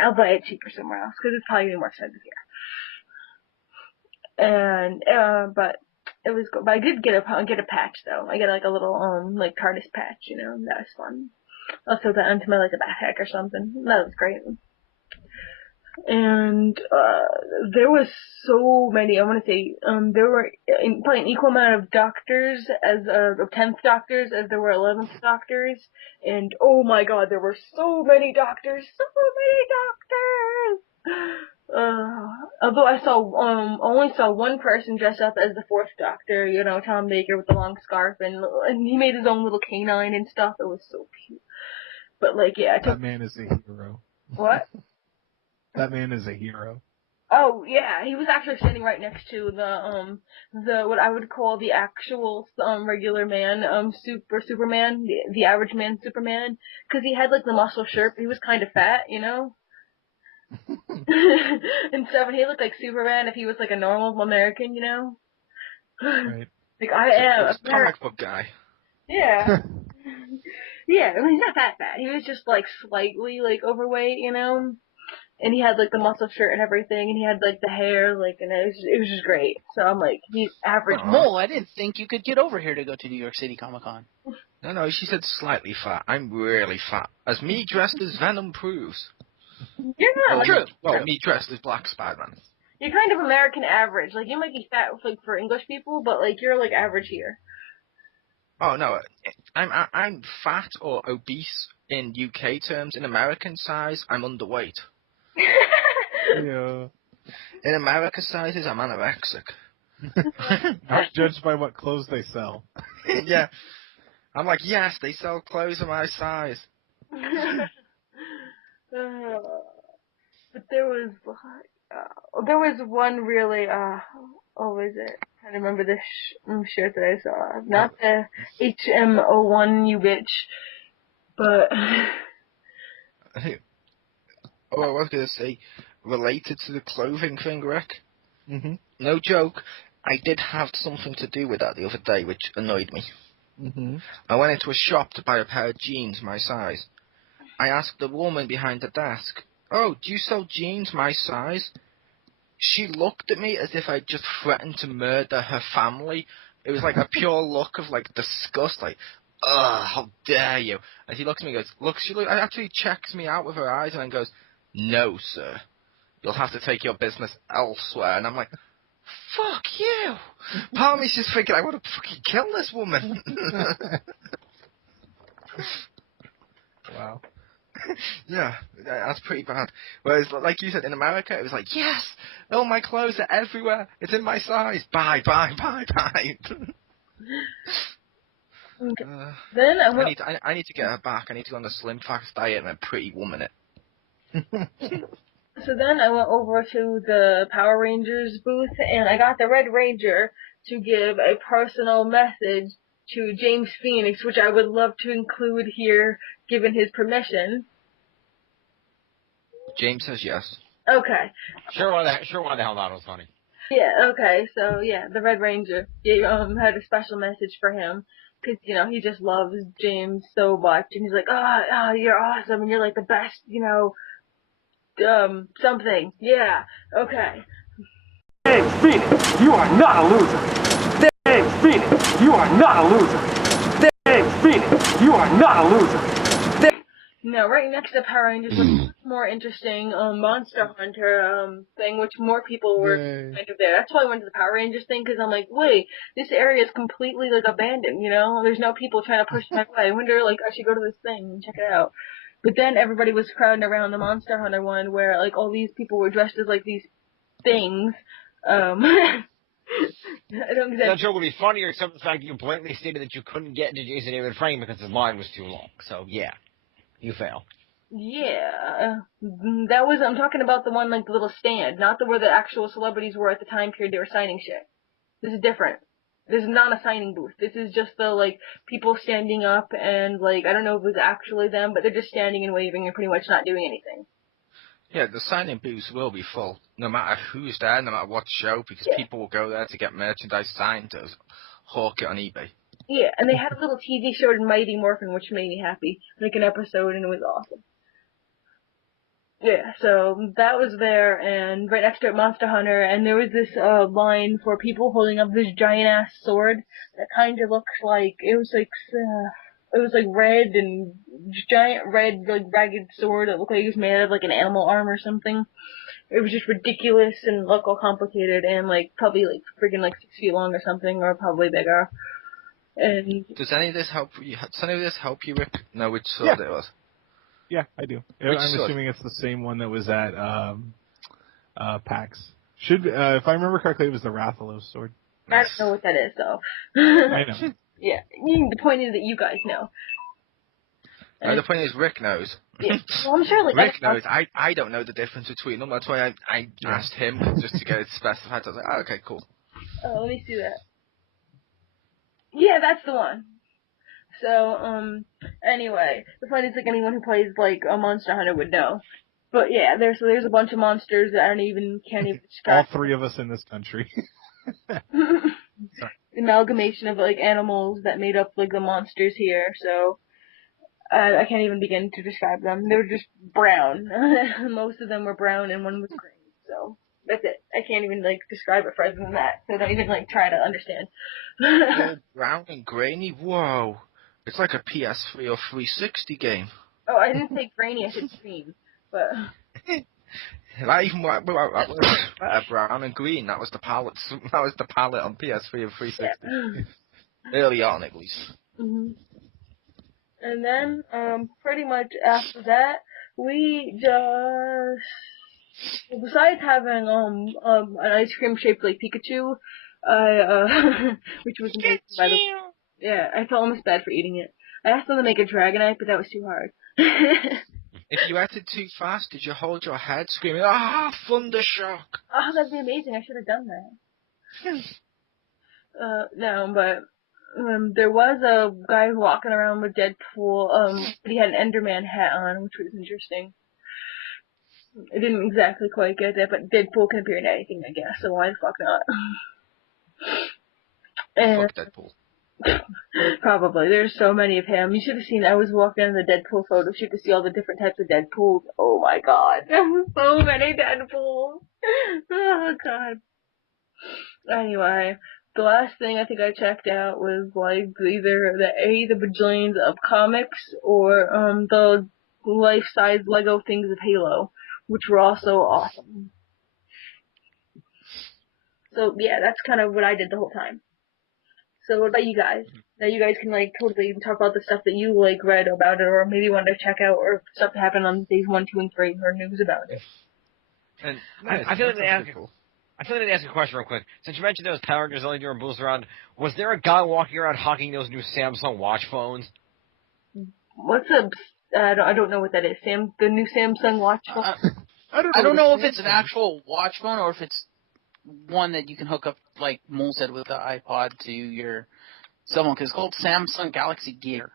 I'll buy it cheaper somewhere else because it's probably gonna be more expensive here. And but it was good. But I did get a patch though. I get like a little like TARDIS patch. That was fun. I'll throw that onto my like a backpack or something. That was great. And there was so many. I want to say there were probably an equal amount of doctors as of 10th doctors as there were 11th doctors. And oh my god, there were so many doctors, so many doctors. Although I only saw one person dress up as the 4th Doctor. Tom Baker with the long scarf, and he made his own little canine and stuff. It was so cute. But like, yeah, that man is a hero. What? That man is a hero. Oh yeah, he was actually standing right next to the what I would call the actual regular man Superman, the average man Superman, because he had like the muscle shirt. But he was kind of fat, and stuff. And he looked like Superman if he was like a normal American, Right. Like I am a comic book guy. Yeah. Yeah, I mean, he's not that fat. He was just like slightly like overweight, And he had like the muscle shirt and everything, and he had like the hair, like, and it was just great. So I'm like, he's average. But Mole, I didn't think you could get over here to go to New York City Comic Con. No, she said slightly fat. I'm really fat. As me dressed as Venom proves. You're not. True. Me dressed as Black Spider-Man. You're kind of American average. Like, you might be fat like for English people, but like you're like average here. Oh no, I'm fat or obese in UK terms. In American size, I'm underweight. Yeah. In America sizes, I'm anorexic. Not judged by what clothes they sell. Yeah. I'm like, yes, they sell clothes of my size. But there was one really, what was it? I'm trying to remember the shirt that I saw. Not the HM01, you bitch. But... Oh, I was going to say, related to the clothing thing, Rick. Mm-hmm. No joke, I did have something to do with that the other day, which annoyed me. Mm-hmm. I went into a shop to buy a pair of jeans my size. I asked the woman behind the desk, "Oh, do you sell jeans my size?" She looked at me as if I'd just threatened to murder her family. It was like a pure look of like disgust, like, ugh, how dare you. And she looks at me and goes, she actually checks me out with her eyes and then goes, "No, sir. You'll have to take your business elsewhere." And I'm like, fuck you. Part of me's just thinking I want to fucking kill this woman. Wow. Yeah, that's pretty bad. Whereas, like you said, in America, it was like, yes, all my clothes are everywhere. It's in my size. Buy. Then I need to get her back. I need to go on the Slim Fast diet and a Pretty Woman it. So then I went over to the Power Rangers booth, and I got the Red Ranger to give a personal message to James Phoenix, which I would love to include here, given his permission. James says yes. Okay. Sure, why the hell not? It was funny. Yeah, okay, so yeah, the Red Ranger had a special message for him because he just loves James so much, and he's like, you're awesome, and you're like the best, something, yeah, okay. James Phoenix, you are not a loser. James Phoenix, you are not a loser. James Phoenix, you are not a loser. Now, right next to Power Rangers was a much more interesting Monster Hunter thing, which more people were kind of there. That's why I went to the Power Rangers thing, because I'm like, wait, this area is completely like abandoned. There's no people trying to push my way. I wonder, like, I should go to this thing and check it out. But then everybody was crowding around the Monster Hunter one, where like all these people were dressed as like these things. I don't exactly. That joke would be funnier except the fact that you blatantly stated that you couldn't get into Jason David frame because his line was too long. So yeah, you fail. Yeah, I'm talking about the one like the little stand, not the where the actual celebrities were at the time period they were signing shit. This is different. This is not a signing booth. This is just the like people standing up and like I don't know if it was actually them, but they're just standing and waving and pretty much not doing anything. Yeah, the signing booths will be full, no matter who's there, no matter what show, because people will go there to get merchandise signed to hawk it on eBay. Yeah, and they had a little TV show in Mighty Morphin, which made me happy, like an episode, and it was awesome. Yeah, so that was there, and right next to it, Monster Hunter, and there was this line for people holding up this giant ass sword that kind of looks like it was like red and giant red like ragged sword that looked like it was made of like an animal arm or something. It was just ridiculous and looked all complicated and like probably like freaking like 6 feet long or something, or probably bigger. And does any of this help you, Rick? No, which sword it was. Yeah, I do. Which I'm sword? assuming it's the same one that was at PAX. If I remember correctly, it was the Rathalos sword. I don't know what that is, though. I know. Yeah, the point is that you guys know. No, the point is Rick knows. Yeah. Well, I'm sure like Rick knows. I don't know the difference between them. That's why I asked him just to get it specified. I was like, oh, okay, cool. Oh, let me see that. Yeah, that's the one. So, anyway, the point is like anyone who plays like a Monster Hunter would know. But yeah, there's a bunch of monsters that can't even describe. All three of us in this country. Amalgamation of like animals that made up like the monsters here. So I can't even begin to describe them. They were just brown. Most of them were brown and one was green. So that's it. I can't even like describe it further than that. So don't even like try to understand. Oh, brown and grainy. Whoa, it's like a PS3 or 360 game. Oh, I didn't say grainy. I said green. But That even brown and green. That was the palette. That was the palette on PS3 and 360. Yeah. Early on, at least. Mm-hmm. And then, pretty much after that, we just, besides having, an ice cream shaped like Pikachu, which was amazing by the, yeah, I felt almost bad for eating it. I asked them to make a Dragonite, but that was too hard. If you ate it too fast, did you hold your head screaming, Thundershock? Oh, that'd be amazing. I should have done that. No, but there was a guy walking around with Deadpool. But he had an Enderman hat on, which was interesting. I didn't exactly quite get that, but Deadpool can appear in anything, I guess. So why the fuck not? And fuck Deadpool. Probably. There's so many of him. You should have seen. I was walking in the Deadpool photo shoot to see all the different types of Deadpools. Oh my god, so many Deadpools. Oh god. Anyway, the last thing I think I checked out was like either the bajillions of comics or the life-size Lego things of Halo, which were also awesome. So yeah, that's kind of what I did the whole time. So what about you guys? Now you guys can like totally talk about the stuff that you like read about it, or maybe wanted to check out, or stuff that happened on days 1, 2, and 3, or news about it. And I feel like they ask a question real quick. Since you mentioned those Power Rangers only doing booths around, was there a guy walking around hawking those new Samsung watch phones? What's a? I don't know what that is. The new Samsung watch phone. I don't know if it's an actual watch phone or if it's one that you can hook up, like Mole said, with the iPod to your cell phone. Because it's called Samsung Galaxy Gear.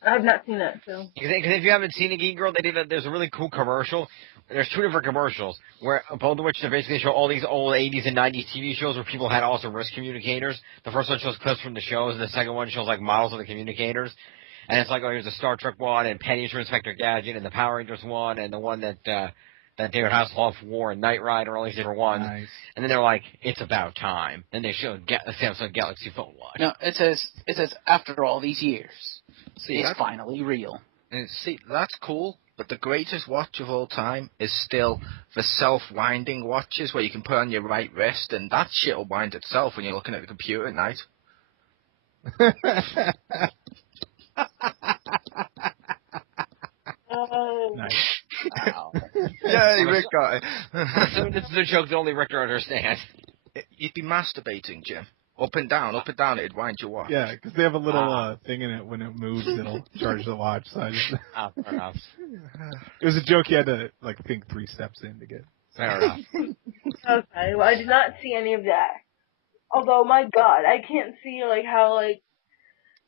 I've not seen that, so. Because if you haven't seen it, Geek Girl, there's a really cool commercial there's two different commercials, where both of which they basically show all these old 80s and 90s TV shows where people had awesome wrist communicators. The first one shows clips from the shows, and the second one shows like models of the communicators. And it's like, oh, here's a Star Trek one, and Penny's from Inspector Gadget, and the Power Rangers one, and the one that David Hasselhoff wore in Knight Rider, all these different ones. Nice. And then they're like, it's about time. Then they show the Samsung Galaxy phone watch. No, it says after all these years, See, it's finally real. And see, that's cool, but the greatest watch of all time is still the self-winding watches where you can put on your right wrist, and that shit will wind itself when you're looking at the computer at night. Nice. Wow. Yay, Rick got it. This is a joke that only Richter understands. You'd be masturbating, Jim. Up and down, it'd wind your watch. Yeah, because they have a little thing in it. When it moves, it'll charge the watch. So I just... Fair enough. It was a joke you had to think 3 steps in to get. Fair enough. Okay, well, I did not see any of that. Although, my God, I can't see, how,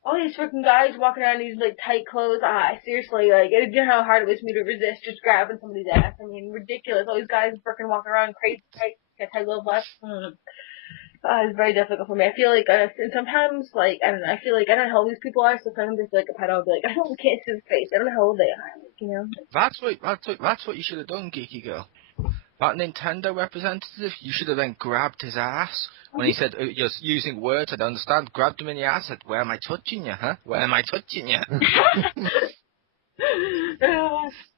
all these freaking guys walking around in these, tight clothes. Seriously, you know how hard it was for me to resist just grabbing somebody's ass. I mean, ridiculous. All these guys freaking walking around crazy tight little left. It's very difficult for me. I feel like, and sometimes, I don't know, I feel like I don't know how old these people are, so sometimes I feel like a pedo will be like, I can't see his face. I don't know how old they are, you know? That's what you should have done, Geeky Girl. That Nintendo representative, you should have then grabbed his ass. When he said, you're using words I don't understand, grabbed him in the ass, said, where am I touching you, huh? Where am I touching you? But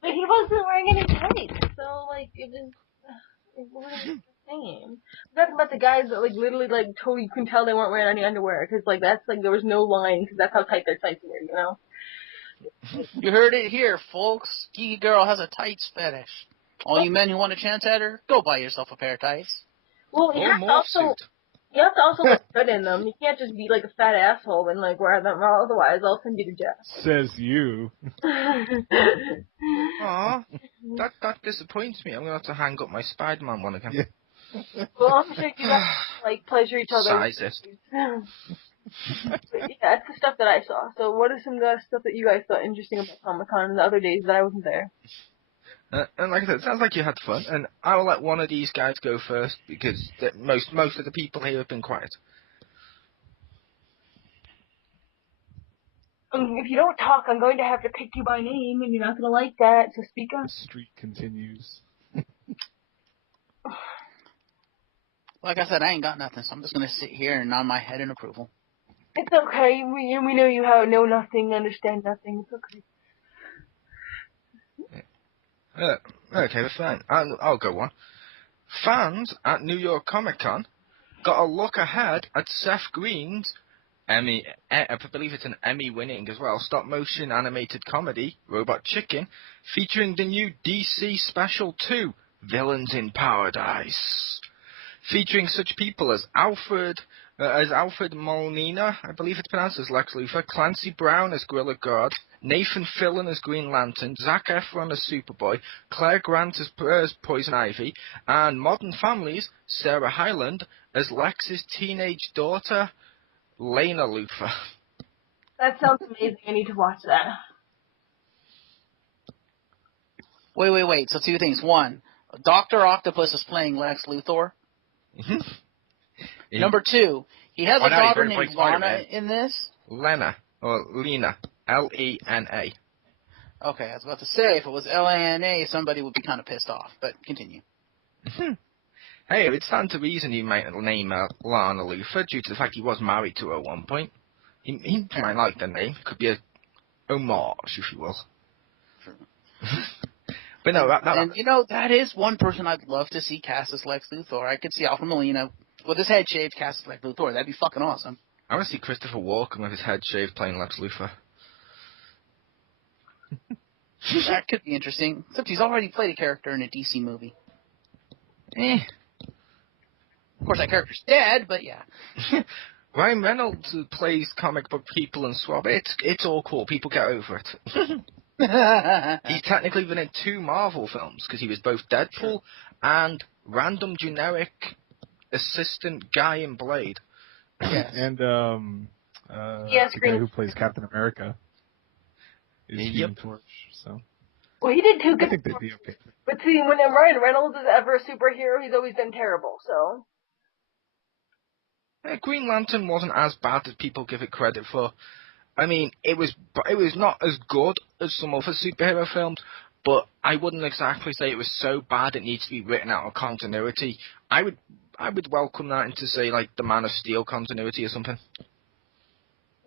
he wasn't wearing any tights, so, it was the same. Nothing about the guys that, literally, totally you can tell they weren't wearing any underwear, because, that's, there was no line, because that's how tight their tights were, you know? You heard it here, folks. Geeky Girl has a tights fetish. All you men who want a chance at her, go buy yourself a pair of tights. Well, you have to also look good in them. You can't just be a fat asshole and wear them, or otherwise I'll send you to jail. Says you. Aw, that disappoints me. I'm gonna have to hang up my Spider-Man one again. Yeah. Well, I'm sure you guys pleasure each other. Size it. But yeah, that's the stuff that I saw. So what are some stuff that you guys thought interesting about Comic-Con the other days that I wasn't there? And like I said, it sounds like you had fun, and I will let one of these guys go first, because most of the people here have been quiet. If you don't talk, I'm going to have to pick you by name, and you're not going to like that, so speak up. The streak continues. Like I said, I ain't got nothing, so I'm just going to sit here and nod my head in approval. It's okay. We know you know nothing, understand nothing. It's okay. Okay, that's fine. I'll go on. Fans at New York Comicon got a look ahead at Seth Green's Emmy, I believe it's an Emmy-winning as well, stop-motion animated comedy, Robot Chicken, featuring the new DC Special 2, Villains in Paradise. Featuring such people as Alfred Molina, I believe it's pronounced, as Lex Luthor, Clancy Brown as Gorilla Grodd, Nathan Fillion as Green Lantern, Zac Efron as Superboy, Claire Grant as Poison Ivy, and Modern Family's Sarah Hyland as Lex's teenage daughter, Lena Luthor. That sounds amazing. I need to watch that. Wait. So 2 things. 1, Dr. Octopus is playing Lex Luthor. Number 2, he has a daughter named Lana in this. Lena, or Lena, Lena. Okay, I was about to say, if it was Lana, somebody would be kind of pissed off, but continue. Hey, it stands to reason you might name Lana Luthor due to the fact he was married to her at one point. He might like the name. Could be a homage, if you will. True. But no, and that is one person I'd love to see cast as Lex Luthor. I could see Alfred Molina with his head shaved cast as Lex Luthor. That'd be fucking awesome. I want to see Christopher Walken with his head shaved playing Lex Luthor. That could be interesting. Except he's already played a character in a DC movie. Of course, that character's dead, but yeah. Ryan Reynolds plays comic book people and swab. It's all cool. People get over it. He's technically been in 2 Marvel films because he was both Deadpool and random generic assistant guy in Blade. Yes. And the guy who plays Captain America is Human Torch. So. Well, he did two I good think they'd be okay. But see, when Ryan Reynolds is ever a superhero, he's always been terrible, so. Green Lantern wasn't as bad as people give it credit for. I mean, it was not as good as some other superhero films, but I wouldn't exactly say it was so bad it needs to be written out of continuity. I would welcome that into, say, like the Man of Steel continuity or something.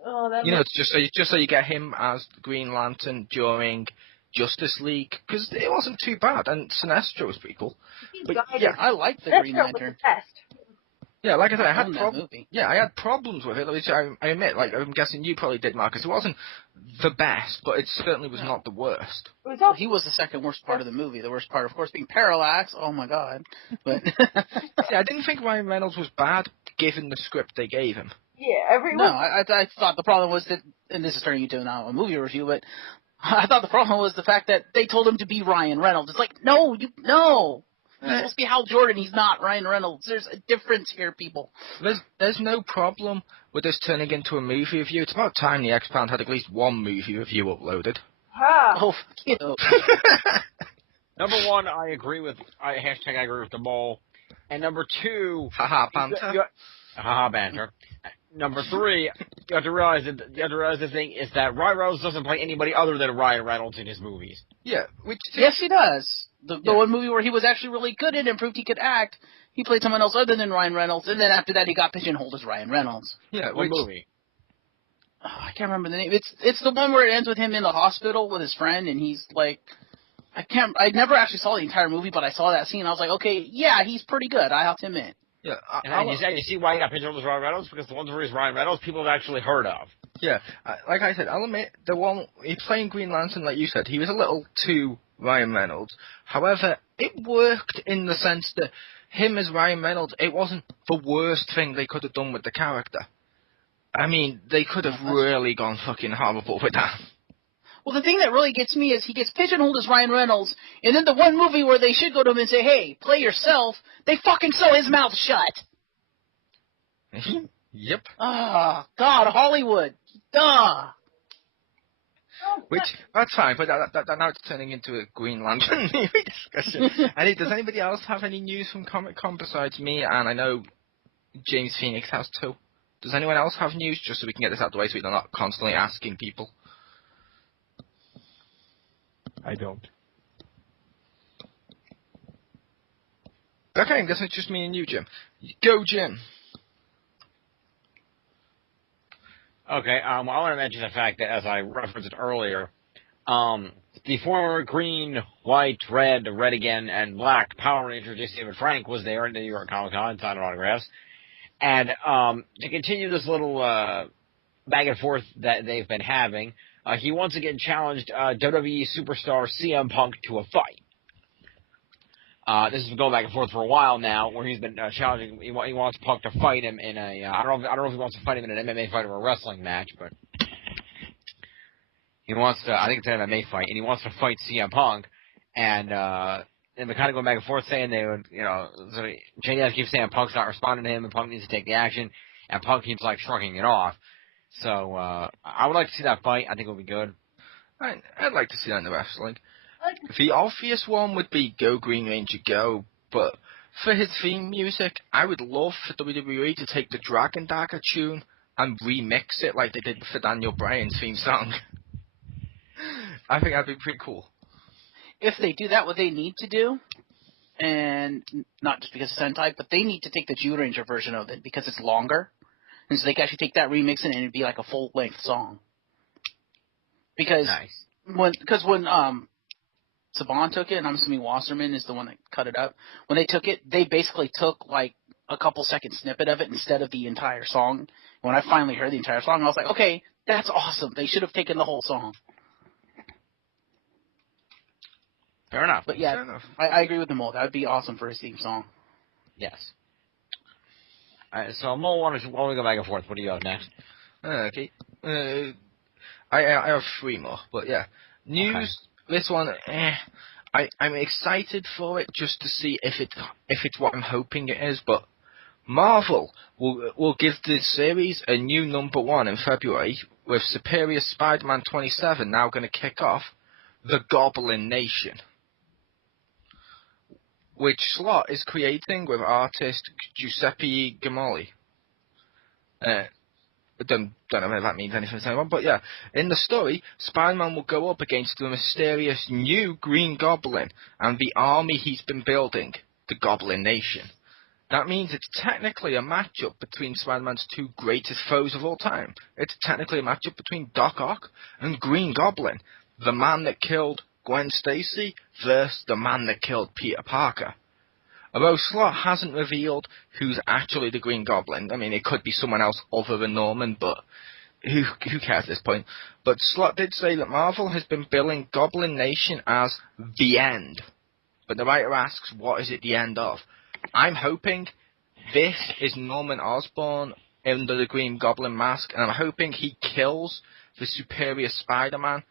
Oh, that It's just so you get him as Green Lantern during Justice League, because it wasn't too bad, and Sinestro was pretty cool. But yeah, I like the Green Sinestro was Lantern. the best. yeah, like I said, I own that had movie. I had problems with it, which I admit. Like I'm guessing you probably did, Marcus. It wasn't the best, but it certainly was not the worst. It was Well, also, he was the second worst part of the movie. The worst part, of course, being Parallax. Oh my god! But See, I didn't think Ryan Reynolds was bad, given the script they gave him. yeah, everyone. no, I thought the problem was that, and this is turning into now a movie review, but I thought the problem was the fact that they told him to be Ryan Reynolds. It's like, no. He's supposed to be Hal Jordan. He's not Ryan Reynolds. There's a difference here, people. There's no problem with this turning into a movie review. It's about time the Xpound had at least one movie review uploaded. Ha! Oh, fuck you. Number one, I agree with I agree with the mole, and number two, Haha, banter. Haha, banter. Number three, you have to realize the thing is that Ryan Reynolds doesn't play anybody other than Ryan Reynolds in his movies. Yeah, which Yes, he does. The one movie where he was actually really good in and proved he could act, he played someone else other than Ryan Reynolds, and then after that he got pigeonholed as Ryan Reynolds. Yeah, What movie? Oh, I can't remember the name. It's the one where it ends with him in the hospital with his friend, and he's like, I never actually saw the entire movie, but I saw that scene. I was like, okay, yeah, he's pretty good. I helped him in. Yeah, And you see why he got pigeonholed as Ryan Reynolds? Because the ones where he's Ryan Reynolds, people have actually heard of. Yeah, like I said, I'll admit, the one, he's playing Green Lantern, like you said, he was a little too Ryan Reynolds. However, it worked in the sense that him as Ryan Reynolds, it wasn't the worst thing they could have done with the character. I mean, they could have really gone fucking horrible with that. Well, the thing that really gets me is he gets pigeonholed as Ryan Reynolds, and then the one movie where they should go to him and say, hey, play yourself, they fucking sew his mouth shut. Yep. Ah, God, Hollywood. Duh. Which, that's fine, but that now it's turning into a Green Lantern movie discussion. Does anybody else have any news from Comic-Con besides me? And I know James Phoenix has too. Does anyone else have news, just so we can get this out of the way so we're not constantly asking people? I don't. Okay, I guess it's just me and you, Jim. Go, Jim. Okay, I want to mention the fact that, as I referenced earlier, the former green, white, red again, and black Power Ranger J. David Frank was there in the New York Comicon, signing autographs. And to continue this little back and forth that they've been having, he once again challenged WWE superstar CM Punk to a fight. This has been going back and forth for a while now, where he's been challenging. He wants Punk to fight him in a. I don't know if he wants to fight him in an MMA fight or a wrestling match, but he wants to. I think it's an MMA fight, and he wants to fight CM Punk. And they've been kind of going back and forth, saying they would, so JDS keeps saying Punk's not responding to him, and Punk needs to take the action, and Punk keeps like shrugging it off. So I would like to see that fight. I think it would be good. I'd like to see that in the wrestling. The obvious one would be Go Green Ranger Go, but for his theme music, I would love for WWE to take the Dragon Dagger tune and remix it like they did for Daniel Bryan's theme song. I think that'd be pretty cool. If they do that, what they need to do, and not just because it's Sentai, but they need to take the Jew Ranger version of it because it's longer, and so they can actually take that, remix it, and it'd be like a full-length song. Because when Saban took it, and I'm assuming Wasserman is the one that cut it up. When they took it, they basically took like a couple second snippet of it instead of the entire song. When I finally heard the entire song, I was like, okay, that's awesome. They should have taken the whole song. Fair enough. But yeah, I agree with them all. That would be awesome for his theme song. Yes. So Mo, why don't we go back and forth? What do you have next? Okay. I have three more, but yeah. News. Okay. This one, I'm excited for it just to see if it's what I'm hoping it is. But Marvel will give this series a new number one in February with Superior Spider-Man 27 now going to kick off. the Goblin Nation, which Slott is creating with artist Giuseppe Gamoli. I don't know if that means anything to anyone, but yeah. In the story, Spider-Man will go up against the mysterious new Green Goblin and the army he's been building, the Goblin Nation. That means it's technically a matchup between Spider-Man's two greatest foes of all time. It's technically a matchup between Doc Ock and Green Goblin, the man that killed Gwen Stacy versus the man that killed Peter Parker. Although Slott hasn't revealed who's actually the Green Goblin. I mean, it could be someone else other than Norman, but who cares at this point? But Slott did say that Marvel has been billing Goblin Nation as the end. But the writer asks, what is it the end of? I'm hoping this is Norman Osborn under the Green Goblin mask, and I'm hoping he kills the Superior Spider-Man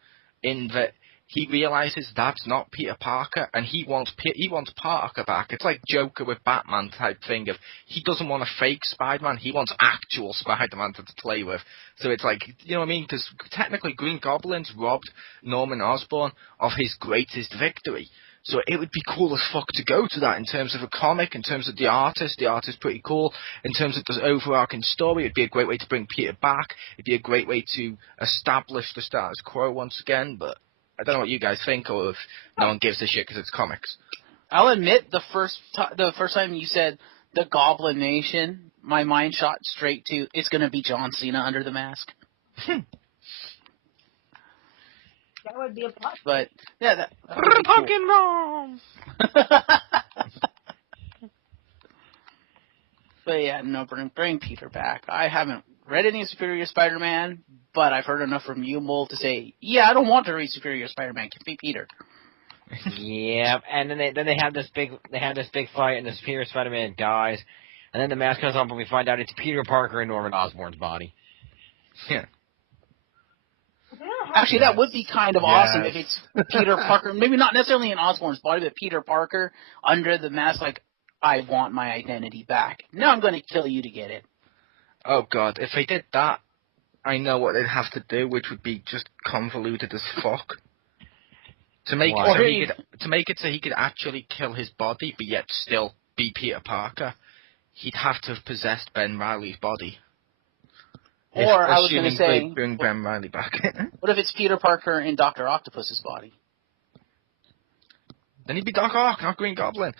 in that he realizes that's not Peter Parker, and he wants Parker back. It's like Joker with Batman type thing of he doesn't want a fake Spider-Man, he wants actual Spider-Man to play with. So it's like, you know what I mean? Because technically Green Goblin's robbed Norman Osborn of his greatest victory. So it would be cool as fuck to go to that in terms of a comic, in terms of the artist. The art is pretty cool. In terms of the overarching story, it'd be a great way to bring Peter back. It'd be a great way to establish the status quo once again, but I don't know what you guys think, or if no one gives a shit because it's comics. I'll admit, the first time you said the Goblin Nation, my mind shot straight to it's going to be John Cena under the mask. That would be a plot. But yeah, that would be Pumpkin cool. But yeah, no, bring Peter back. I haven't read any Superior Spider-Man, but I've heard enough from you, Mole, to say, yeah, I don't want to read Superior Spider-Man. Give me Peter. Yeah, and then they have this big fight, and the Superior Spider-Man dies, and then the mask comes off, and we find out it's Peter Parker in Norman Osborn's body. Yeah. Actually, that would be kind of awesome if it's Peter Parker. Maybe not necessarily in Osborn's body, but Peter Parker under the mask, like, I want my identity back. Now I'm going to kill you to get it. Oh god, if they did that, I know what they'd have to do, which would be just convoluted as fuck. To make it so he could actually kill his body, but yet still be Peter Parker, he'd have to have possessed Ben Reilly's body. Or I was going to say, bring Ben Reilly back. What if it's Peter Parker in Dr. Octopus's body? Then he'd be Doc Ock, not Green Goblin.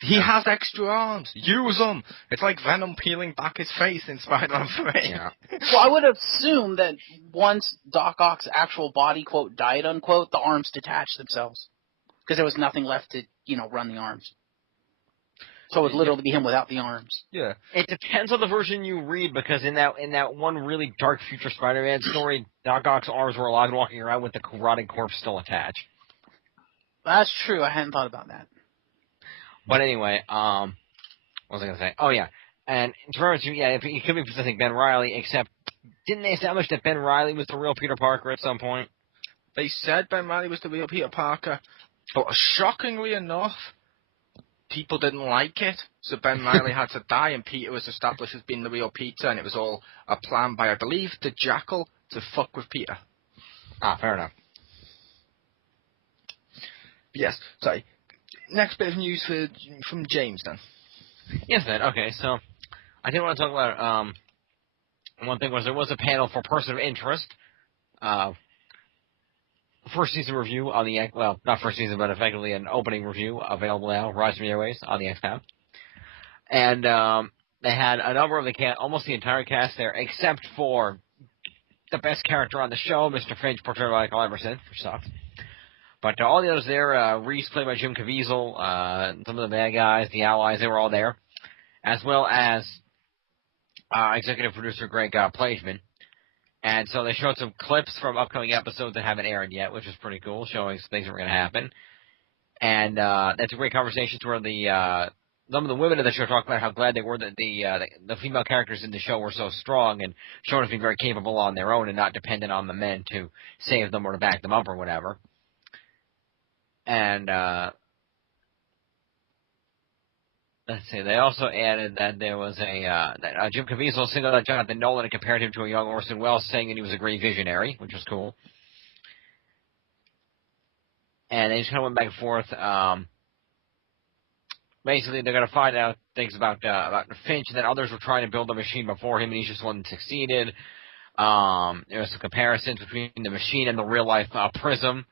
He has extra arms. Use them. It's like Venom peeling back his face in Spider-Man 3. Yeah. Well, I would assume that once Doc Ock's actual body, quote, died, unquote, the arms detached themselves. Because there was nothing left to, run the arms. So it would literally be him without the arms. Yeah. It depends on the version you read, because in that one really dark future Spider-Man story, Doc Ock's arms were alive and walking around with the rotting corpse still attached. That's true. I hadn't thought about that. But anyway, what was I going to say? Oh, yeah. And in terms of, he could be possessing Ben Reilly, except didn't they establish that Ben Reilly was the real Peter Parker at some point? They said Ben Reilly was the real Peter Parker, but shockingly enough, people didn't like it, so Ben Reilly had to die, and Peter was established as being the real Peter, and it was all a plan by, I believe, the Jackal to fuck with Peter. Ah, fair enough. But yes, sorry. Next bit of news from James, then. Yes, then. Okay, so I did want to talk about one thing was there was a panel for Person of Interest, first season review on the not first season, but effectively an opening review available now, Rise from the Airways on the Xpound, and they had a number of the almost the entire cast there, except for the best character on the show, Mr. Finch, portrayed by Michael Emerson, which sucks. But all the others there, Reese played by Jim Caviezel, some of the bad guys, the allies, they were all there, as well as executive producer Greg Plageman. And so they showed some clips from upcoming episodes that haven't aired yet, which was pretty cool, showing some things that were going to happen. And that's a great conversation where some of the women of the show talked about how glad they were that the female characters in the show were so strong and showing us being very capable on their own and not dependent on the men to save them or to back them up or whatever. And let's see, they also added that there was that Jim Caviezel singled out Jonathan Nolan and compared him to a young Orson Welles, saying that he was a great visionary, which was cool. and they just kind of went back and forth. Basically, they're going to find out things about Finch, and then others were trying to build a machine before him, and he just wasn't succeeded. There was some comparisons between the machine and the real-life Prism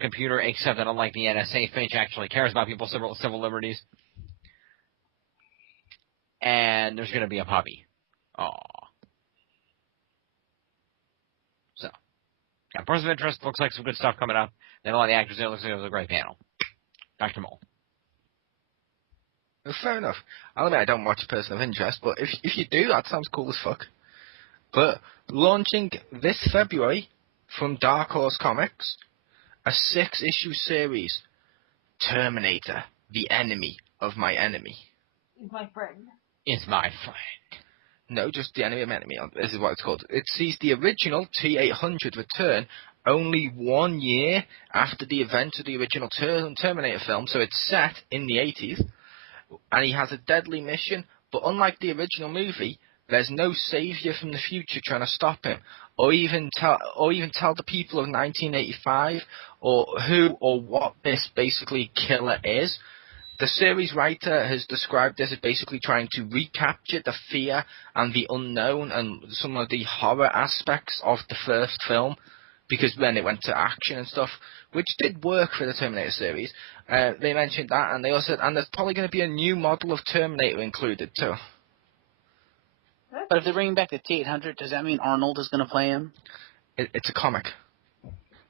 computer, except that unlike the NSA, Finch actually cares about people's civil liberties. And there's going to be a puppy. Aww. So, yeah, Person of Interest looks like some good stuff coming up. Then a lot of the actors there, looks like it was a great panel. Back to Mole. Well, fair enough. I'll admit I don't watch Person of Interest, but if you do, that sounds cool as fuck. But launching this February from Dark Horse Comics, a 6-issue series, Terminator, the enemy of my enemy. He's my friend. Is my friend. No, just the enemy of my enemy. This is what it's called. It sees the original T-800 return only 1 year after the event of the original Terminator film, so it's set in the 80s, and he has a deadly mission, but unlike the original movie, there's no savior from the future trying to stop him, or even tell the people of 1985 or who or what this basically killer is. The series writer has described this as basically trying to recapture the fear and the unknown and some of the horror aspects of the first film, because when it went to action and stuff, which did work for the Terminator series. They mentioned that, and they also said, and there's probably going to be a new model of Terminator included too. But if they're bringing back the T-800, does that mean Arnold is going to play him? It's a comic.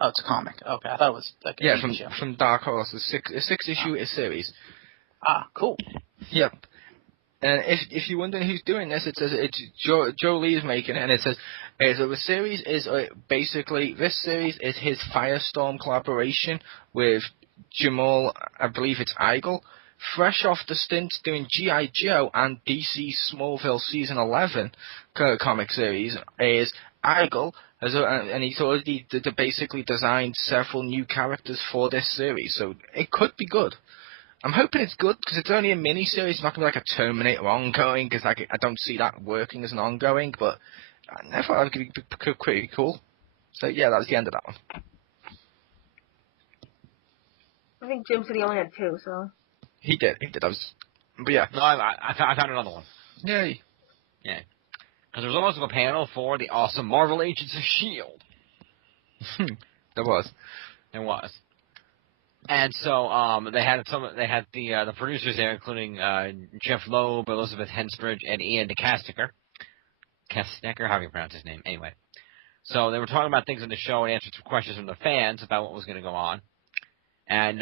Oh, it's a comic. Okay, I thought it was like a TV show. From Dark Horse, a six-issue series. Ah, cool. Yep. And if you're wondering who's doing this, it says it's Joe Lee is making it, and it says so the series is basically, this series is his Firestorm collaboration with Jamal, I believe it's Eigel, fresh off the stint doing G.I. Joe and DC Smallville season 11 comic series. Is Eigel and he's already basically designed several new characters for this series, so it could be good. I'm hoping it's good, because it's only a mini-series. It's not going to be like a Terminator ongoing, because I don't see that working as an ongoing, but I thought it would be pretty cool. So, yeah, that was the end of that one. I think Jim said he only had 2, so... He did. But, yeah. No, I found another one. Yay. Yeah. Because there was also a panel for the awesome Marvel Agents of S.H.I.E.L.D. There was. And so they had the producers there, including Jeff Loeb, Elizabeth Henstridge, and Ian DeCastecker. Castecker, however you pronounce his name. Anyway, so they were talking about things in the show and answered some questions from the fans about what was going to go on. And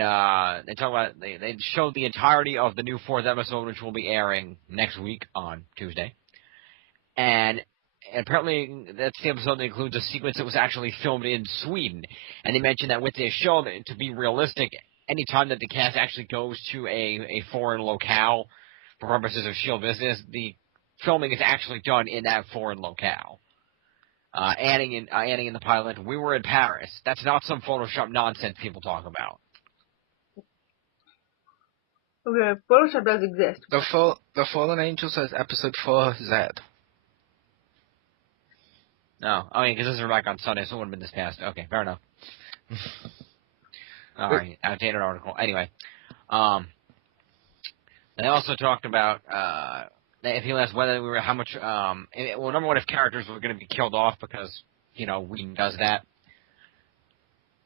they showed the entirety of the new 4th episode, which will be airing next week on Tuesday. And apparently that's the episode that includes a sequence that was actually filmed in Sweden. And they mentioned that with this show, to be realistic, any time that the cast actually goes to a foreign locale for purposes of S.H.I.E.L.D. business, the filming is actually done in that foreign locale. Adding in the pilot, we were in Paris. That's not some Photoshop nonsense people talk about. Okay, Photoshop does exist. The Fallen Angel says episode 4Z. No. Oh, yeah, because this is back on Sunday, so it would have been this past. Okay, fair enough. All right, outdated article. Anyway, they also talked about if you asked whether we were how much. Well, number one, if characters were going to be killed off because Whedon does that,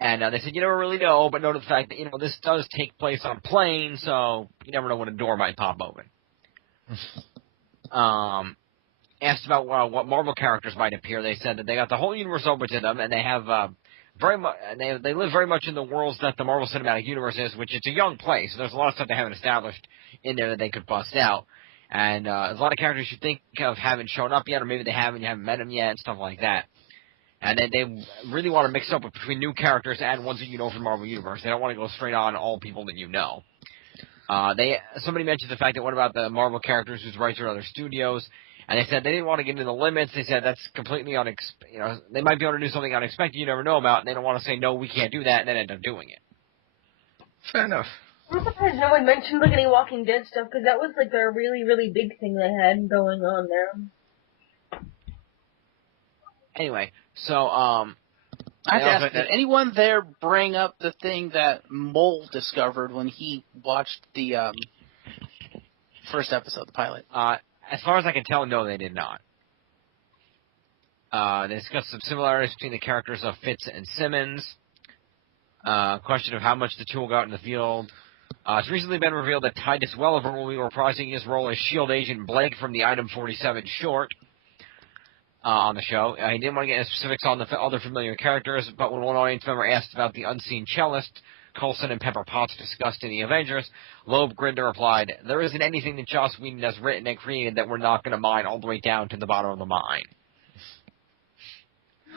and they said you never really know, but note the fact that this does take place on a plane, so you never know when a door might pop open. Asked about what Marvel characters might appear, they said that they got the whole universe open to them, and they have very much. They live very much in the worlds that the Marvel Cinematic Universe is, which it's a young place. There's a lot of stuff they haven't established in there that they could bust out, and there's a lot of characters you think of haven't shown up yet, or maybe they haven't, you haven't met them yet, and stuff like that. And they really want to mix up between new characters and ones that you know from the Marvel Universe. They don't want to go straight on all people that you know. Somebody mentioned the fact that what about the Marvel characters whose rights are other studios? And they said they didn't want to get into the limits. They said that's completely they might be able to do something unexpected you never know about, and they don't want to say, no, we can't do that, and then end up doing it. Fair enough. I'm surprised no one mentioned any Walking Dead stuff, because that was a really, really big thing they had going on there. Anyway, so I have to ask, did anyone there bring up the thing that Mole discovered when he watched the first episode, the pilot? As far as I can tell, no, they did not. They discussed some similarities between the characters of Fitz and Simmons. Question of how much the two will go out in the field. It's recently been revealed that Titus Welliver will be reprising his role as S.H.I.E.L.D. agent Blake from the Item 47 short on the show. He didn't want to get into specifics on the other familiar characters, but when one audience member asked about the unseen cellist Coulson and Pepper Potts discussed in the Avengers, Loeb grinned and replied, "There isn't anything that Joss Whedon has written and created that we're not going to mine all the way down to the bottom of the mine."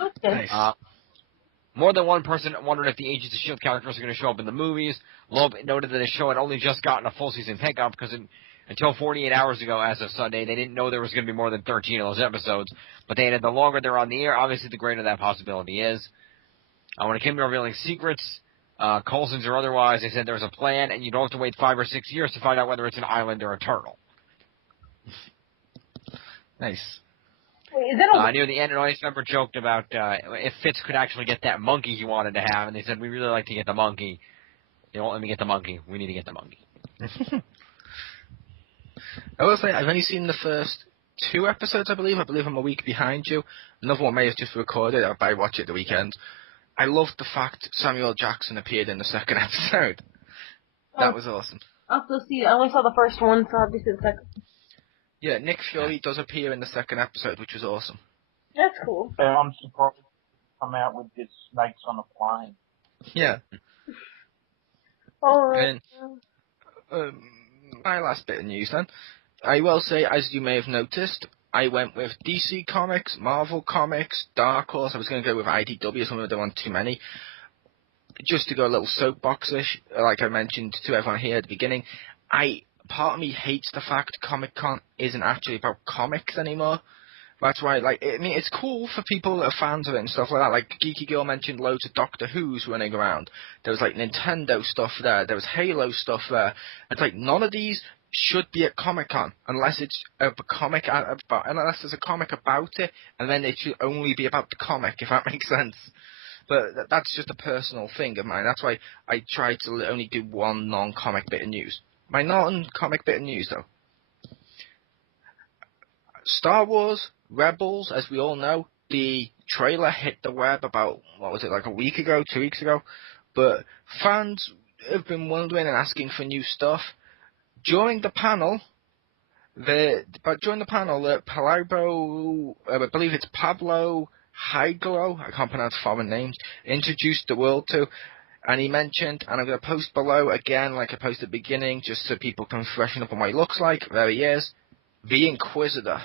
Okay. Nice. More than one person wondered if the Agents of S.H.I.E.L.D. characters are going to show up in the movies. Loeb noted that the show had only just gotten a full season pickup because until 48 hours ago, as of Sunday, they didn't know there was going to be more than 13 of those episodes. But they added the longer they're on the air, obviously the greater that possibility is. When it came to revealing secrets, Coulson's or otherwise, they said there was a plan, and you don't have to wait 5 or 6 years to find out whether it's an island or a turtle. Nice. Wait, is that Near the end, an audience member joked about if Fitz could actually get that monkey he wanted to have, and they said, "We really like to get the monkey. They won't let me get the monkey. We need to get the monkey." I will say, I've only seen the first 2 episodes, I believe. I believe I'm a week behind you. Another one may have just recorded, I watch it the weekend. I loved the fact Samuel Jackson appeared in the second episode. That was awesome. I'll still see it. I only saw the first one, so I'll be the second. Yeah, Nick Fury does appear in the second episode, which was awesome. That's cool. I'm surprised they come out with this snakes on a plane. Yeah. Alright. And my last bit of news then. I will say, as you may have noticed, I went with DC Comics, Marvel Comics, Dark Horse. I was going to go with IDW, some of them aren't too many. Just to go a little soapbox-ish, like I mentioned to everyone here at the beginning, part of me hates the fact Comic-Con isn't actually about comics anymore. That's why, it's cool for people that are fans of it and stuff like that. Like, Geeky Girl mentioned loads of Doctor Who's running around. There was, Nintendo stuff there. There was Halo stuff there. It's none of these should be at Comic-Con unless it's a comic unless there's a comic about it, and then it should only be about the comic, if that makes sense. But that's just a personal thing of mine. That's why I try to only do one non-comic bit of news. My non-comic bit of news, though. Star Wars Rebels, as we all know, the trailer hit the web about, a week ago, 2 weeks ago? But fans have been wondering and asking for new stuff. During the panel, I believe it's Pablo Hidalgo, I can't pronounce foreign names, introduced the world to, and he mentioned, and I'm going to post below again, like I posted at the beginning, just so people can freshen up on what he looks like. There he is, the Inquisitor.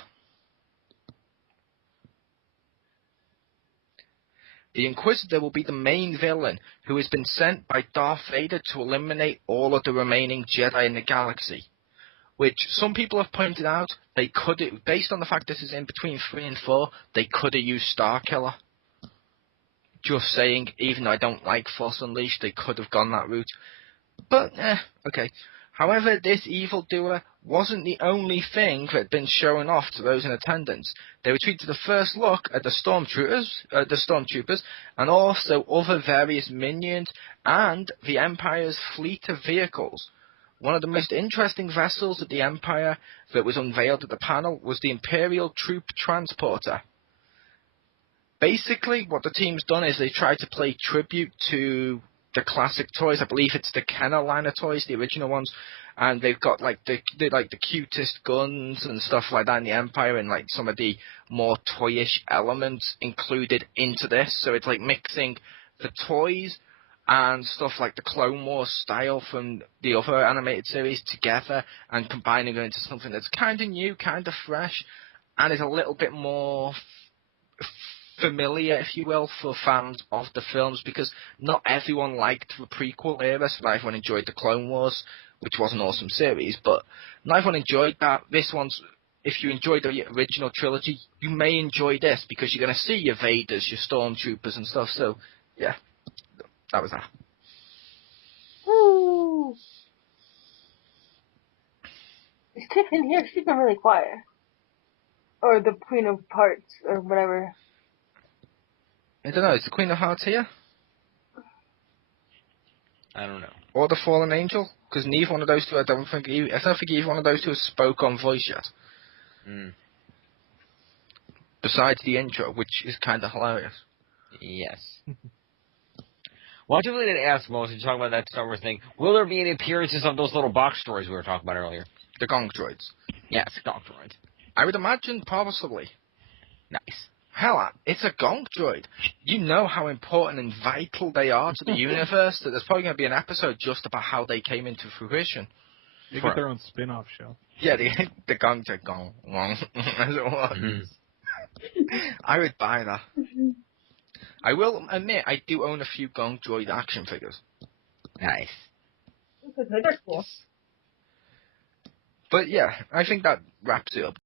The Inquisitor will be the main villain, who has been sent by Darth Vader to eliminate all of the remaining Jedi in the galaxy. Which some people have pointed out, based on the fact this is in between 3 and 4, they could have used Starkiller. Just saying, even though I don't like Force Unleashed, they could have gone that route. But, okay. However, this evildoer wasn't the only thing that had been shown off to those in attendance. They were treated to the first look at the stormtroopers, and also other various minions, and the Empire's fleet of vehicles. One of the most interesting vessels of the Empire that was unveiled at the panel was the Imperial Troop Transporter. Basically, what the team's done is they tried to pay tribute to the classic toys. I believe it's the Kenner line of toys, the original ones, and they've got the cutest guns and stuff like that in the Empire, and some of the more toyish elements included into this. So it's mixing the toys and stuff like the Clone Wars style from the other animated series together and combining it into something that's kind of new, kind of fresh, and is a little bit more familiar, if you will, for fans of the films, because not everyone liked the prequel era, so not everyone enjoyed the Clone Wars, which was an awesome series, but not everyone enjoyed that. This one's, if you enjoyed the original trilogy, you may enjoy this, because you're going to see your Vaders, your Stormtroopers and stuff, so, yeah, that was that. Woo! Is Tiff in here? She's been really quiet. Or the Queen of Hearts, or whatever. I don't know, is the Queen of Hearts here? I don't know. Or the Fallen Angel? Because neither one of those two, I don't think either one of those two has spoke on voice yet. Mm. Besides the intro, which is kind of hilarious. Yes. Well, I really didn't ask most. You talk about that Star Wars thing. Will there be any appearances of those little box stories we were talking about earlier? The Gong Droids. Yes, Gong Droids. I would imagine, possibly. Nice. Hell, it's a Gong Droid. You know how important and vital they are to the universe that there's probably going to be an episode just about how they came into fruition. They get their own spin-off show. Yeah, the Gong Droid Gong Wong, as it was. I would buy that. I will admit, I do own a few Gong Droid action figures. Nice. They're cool. But yeah, I think that wraps it up.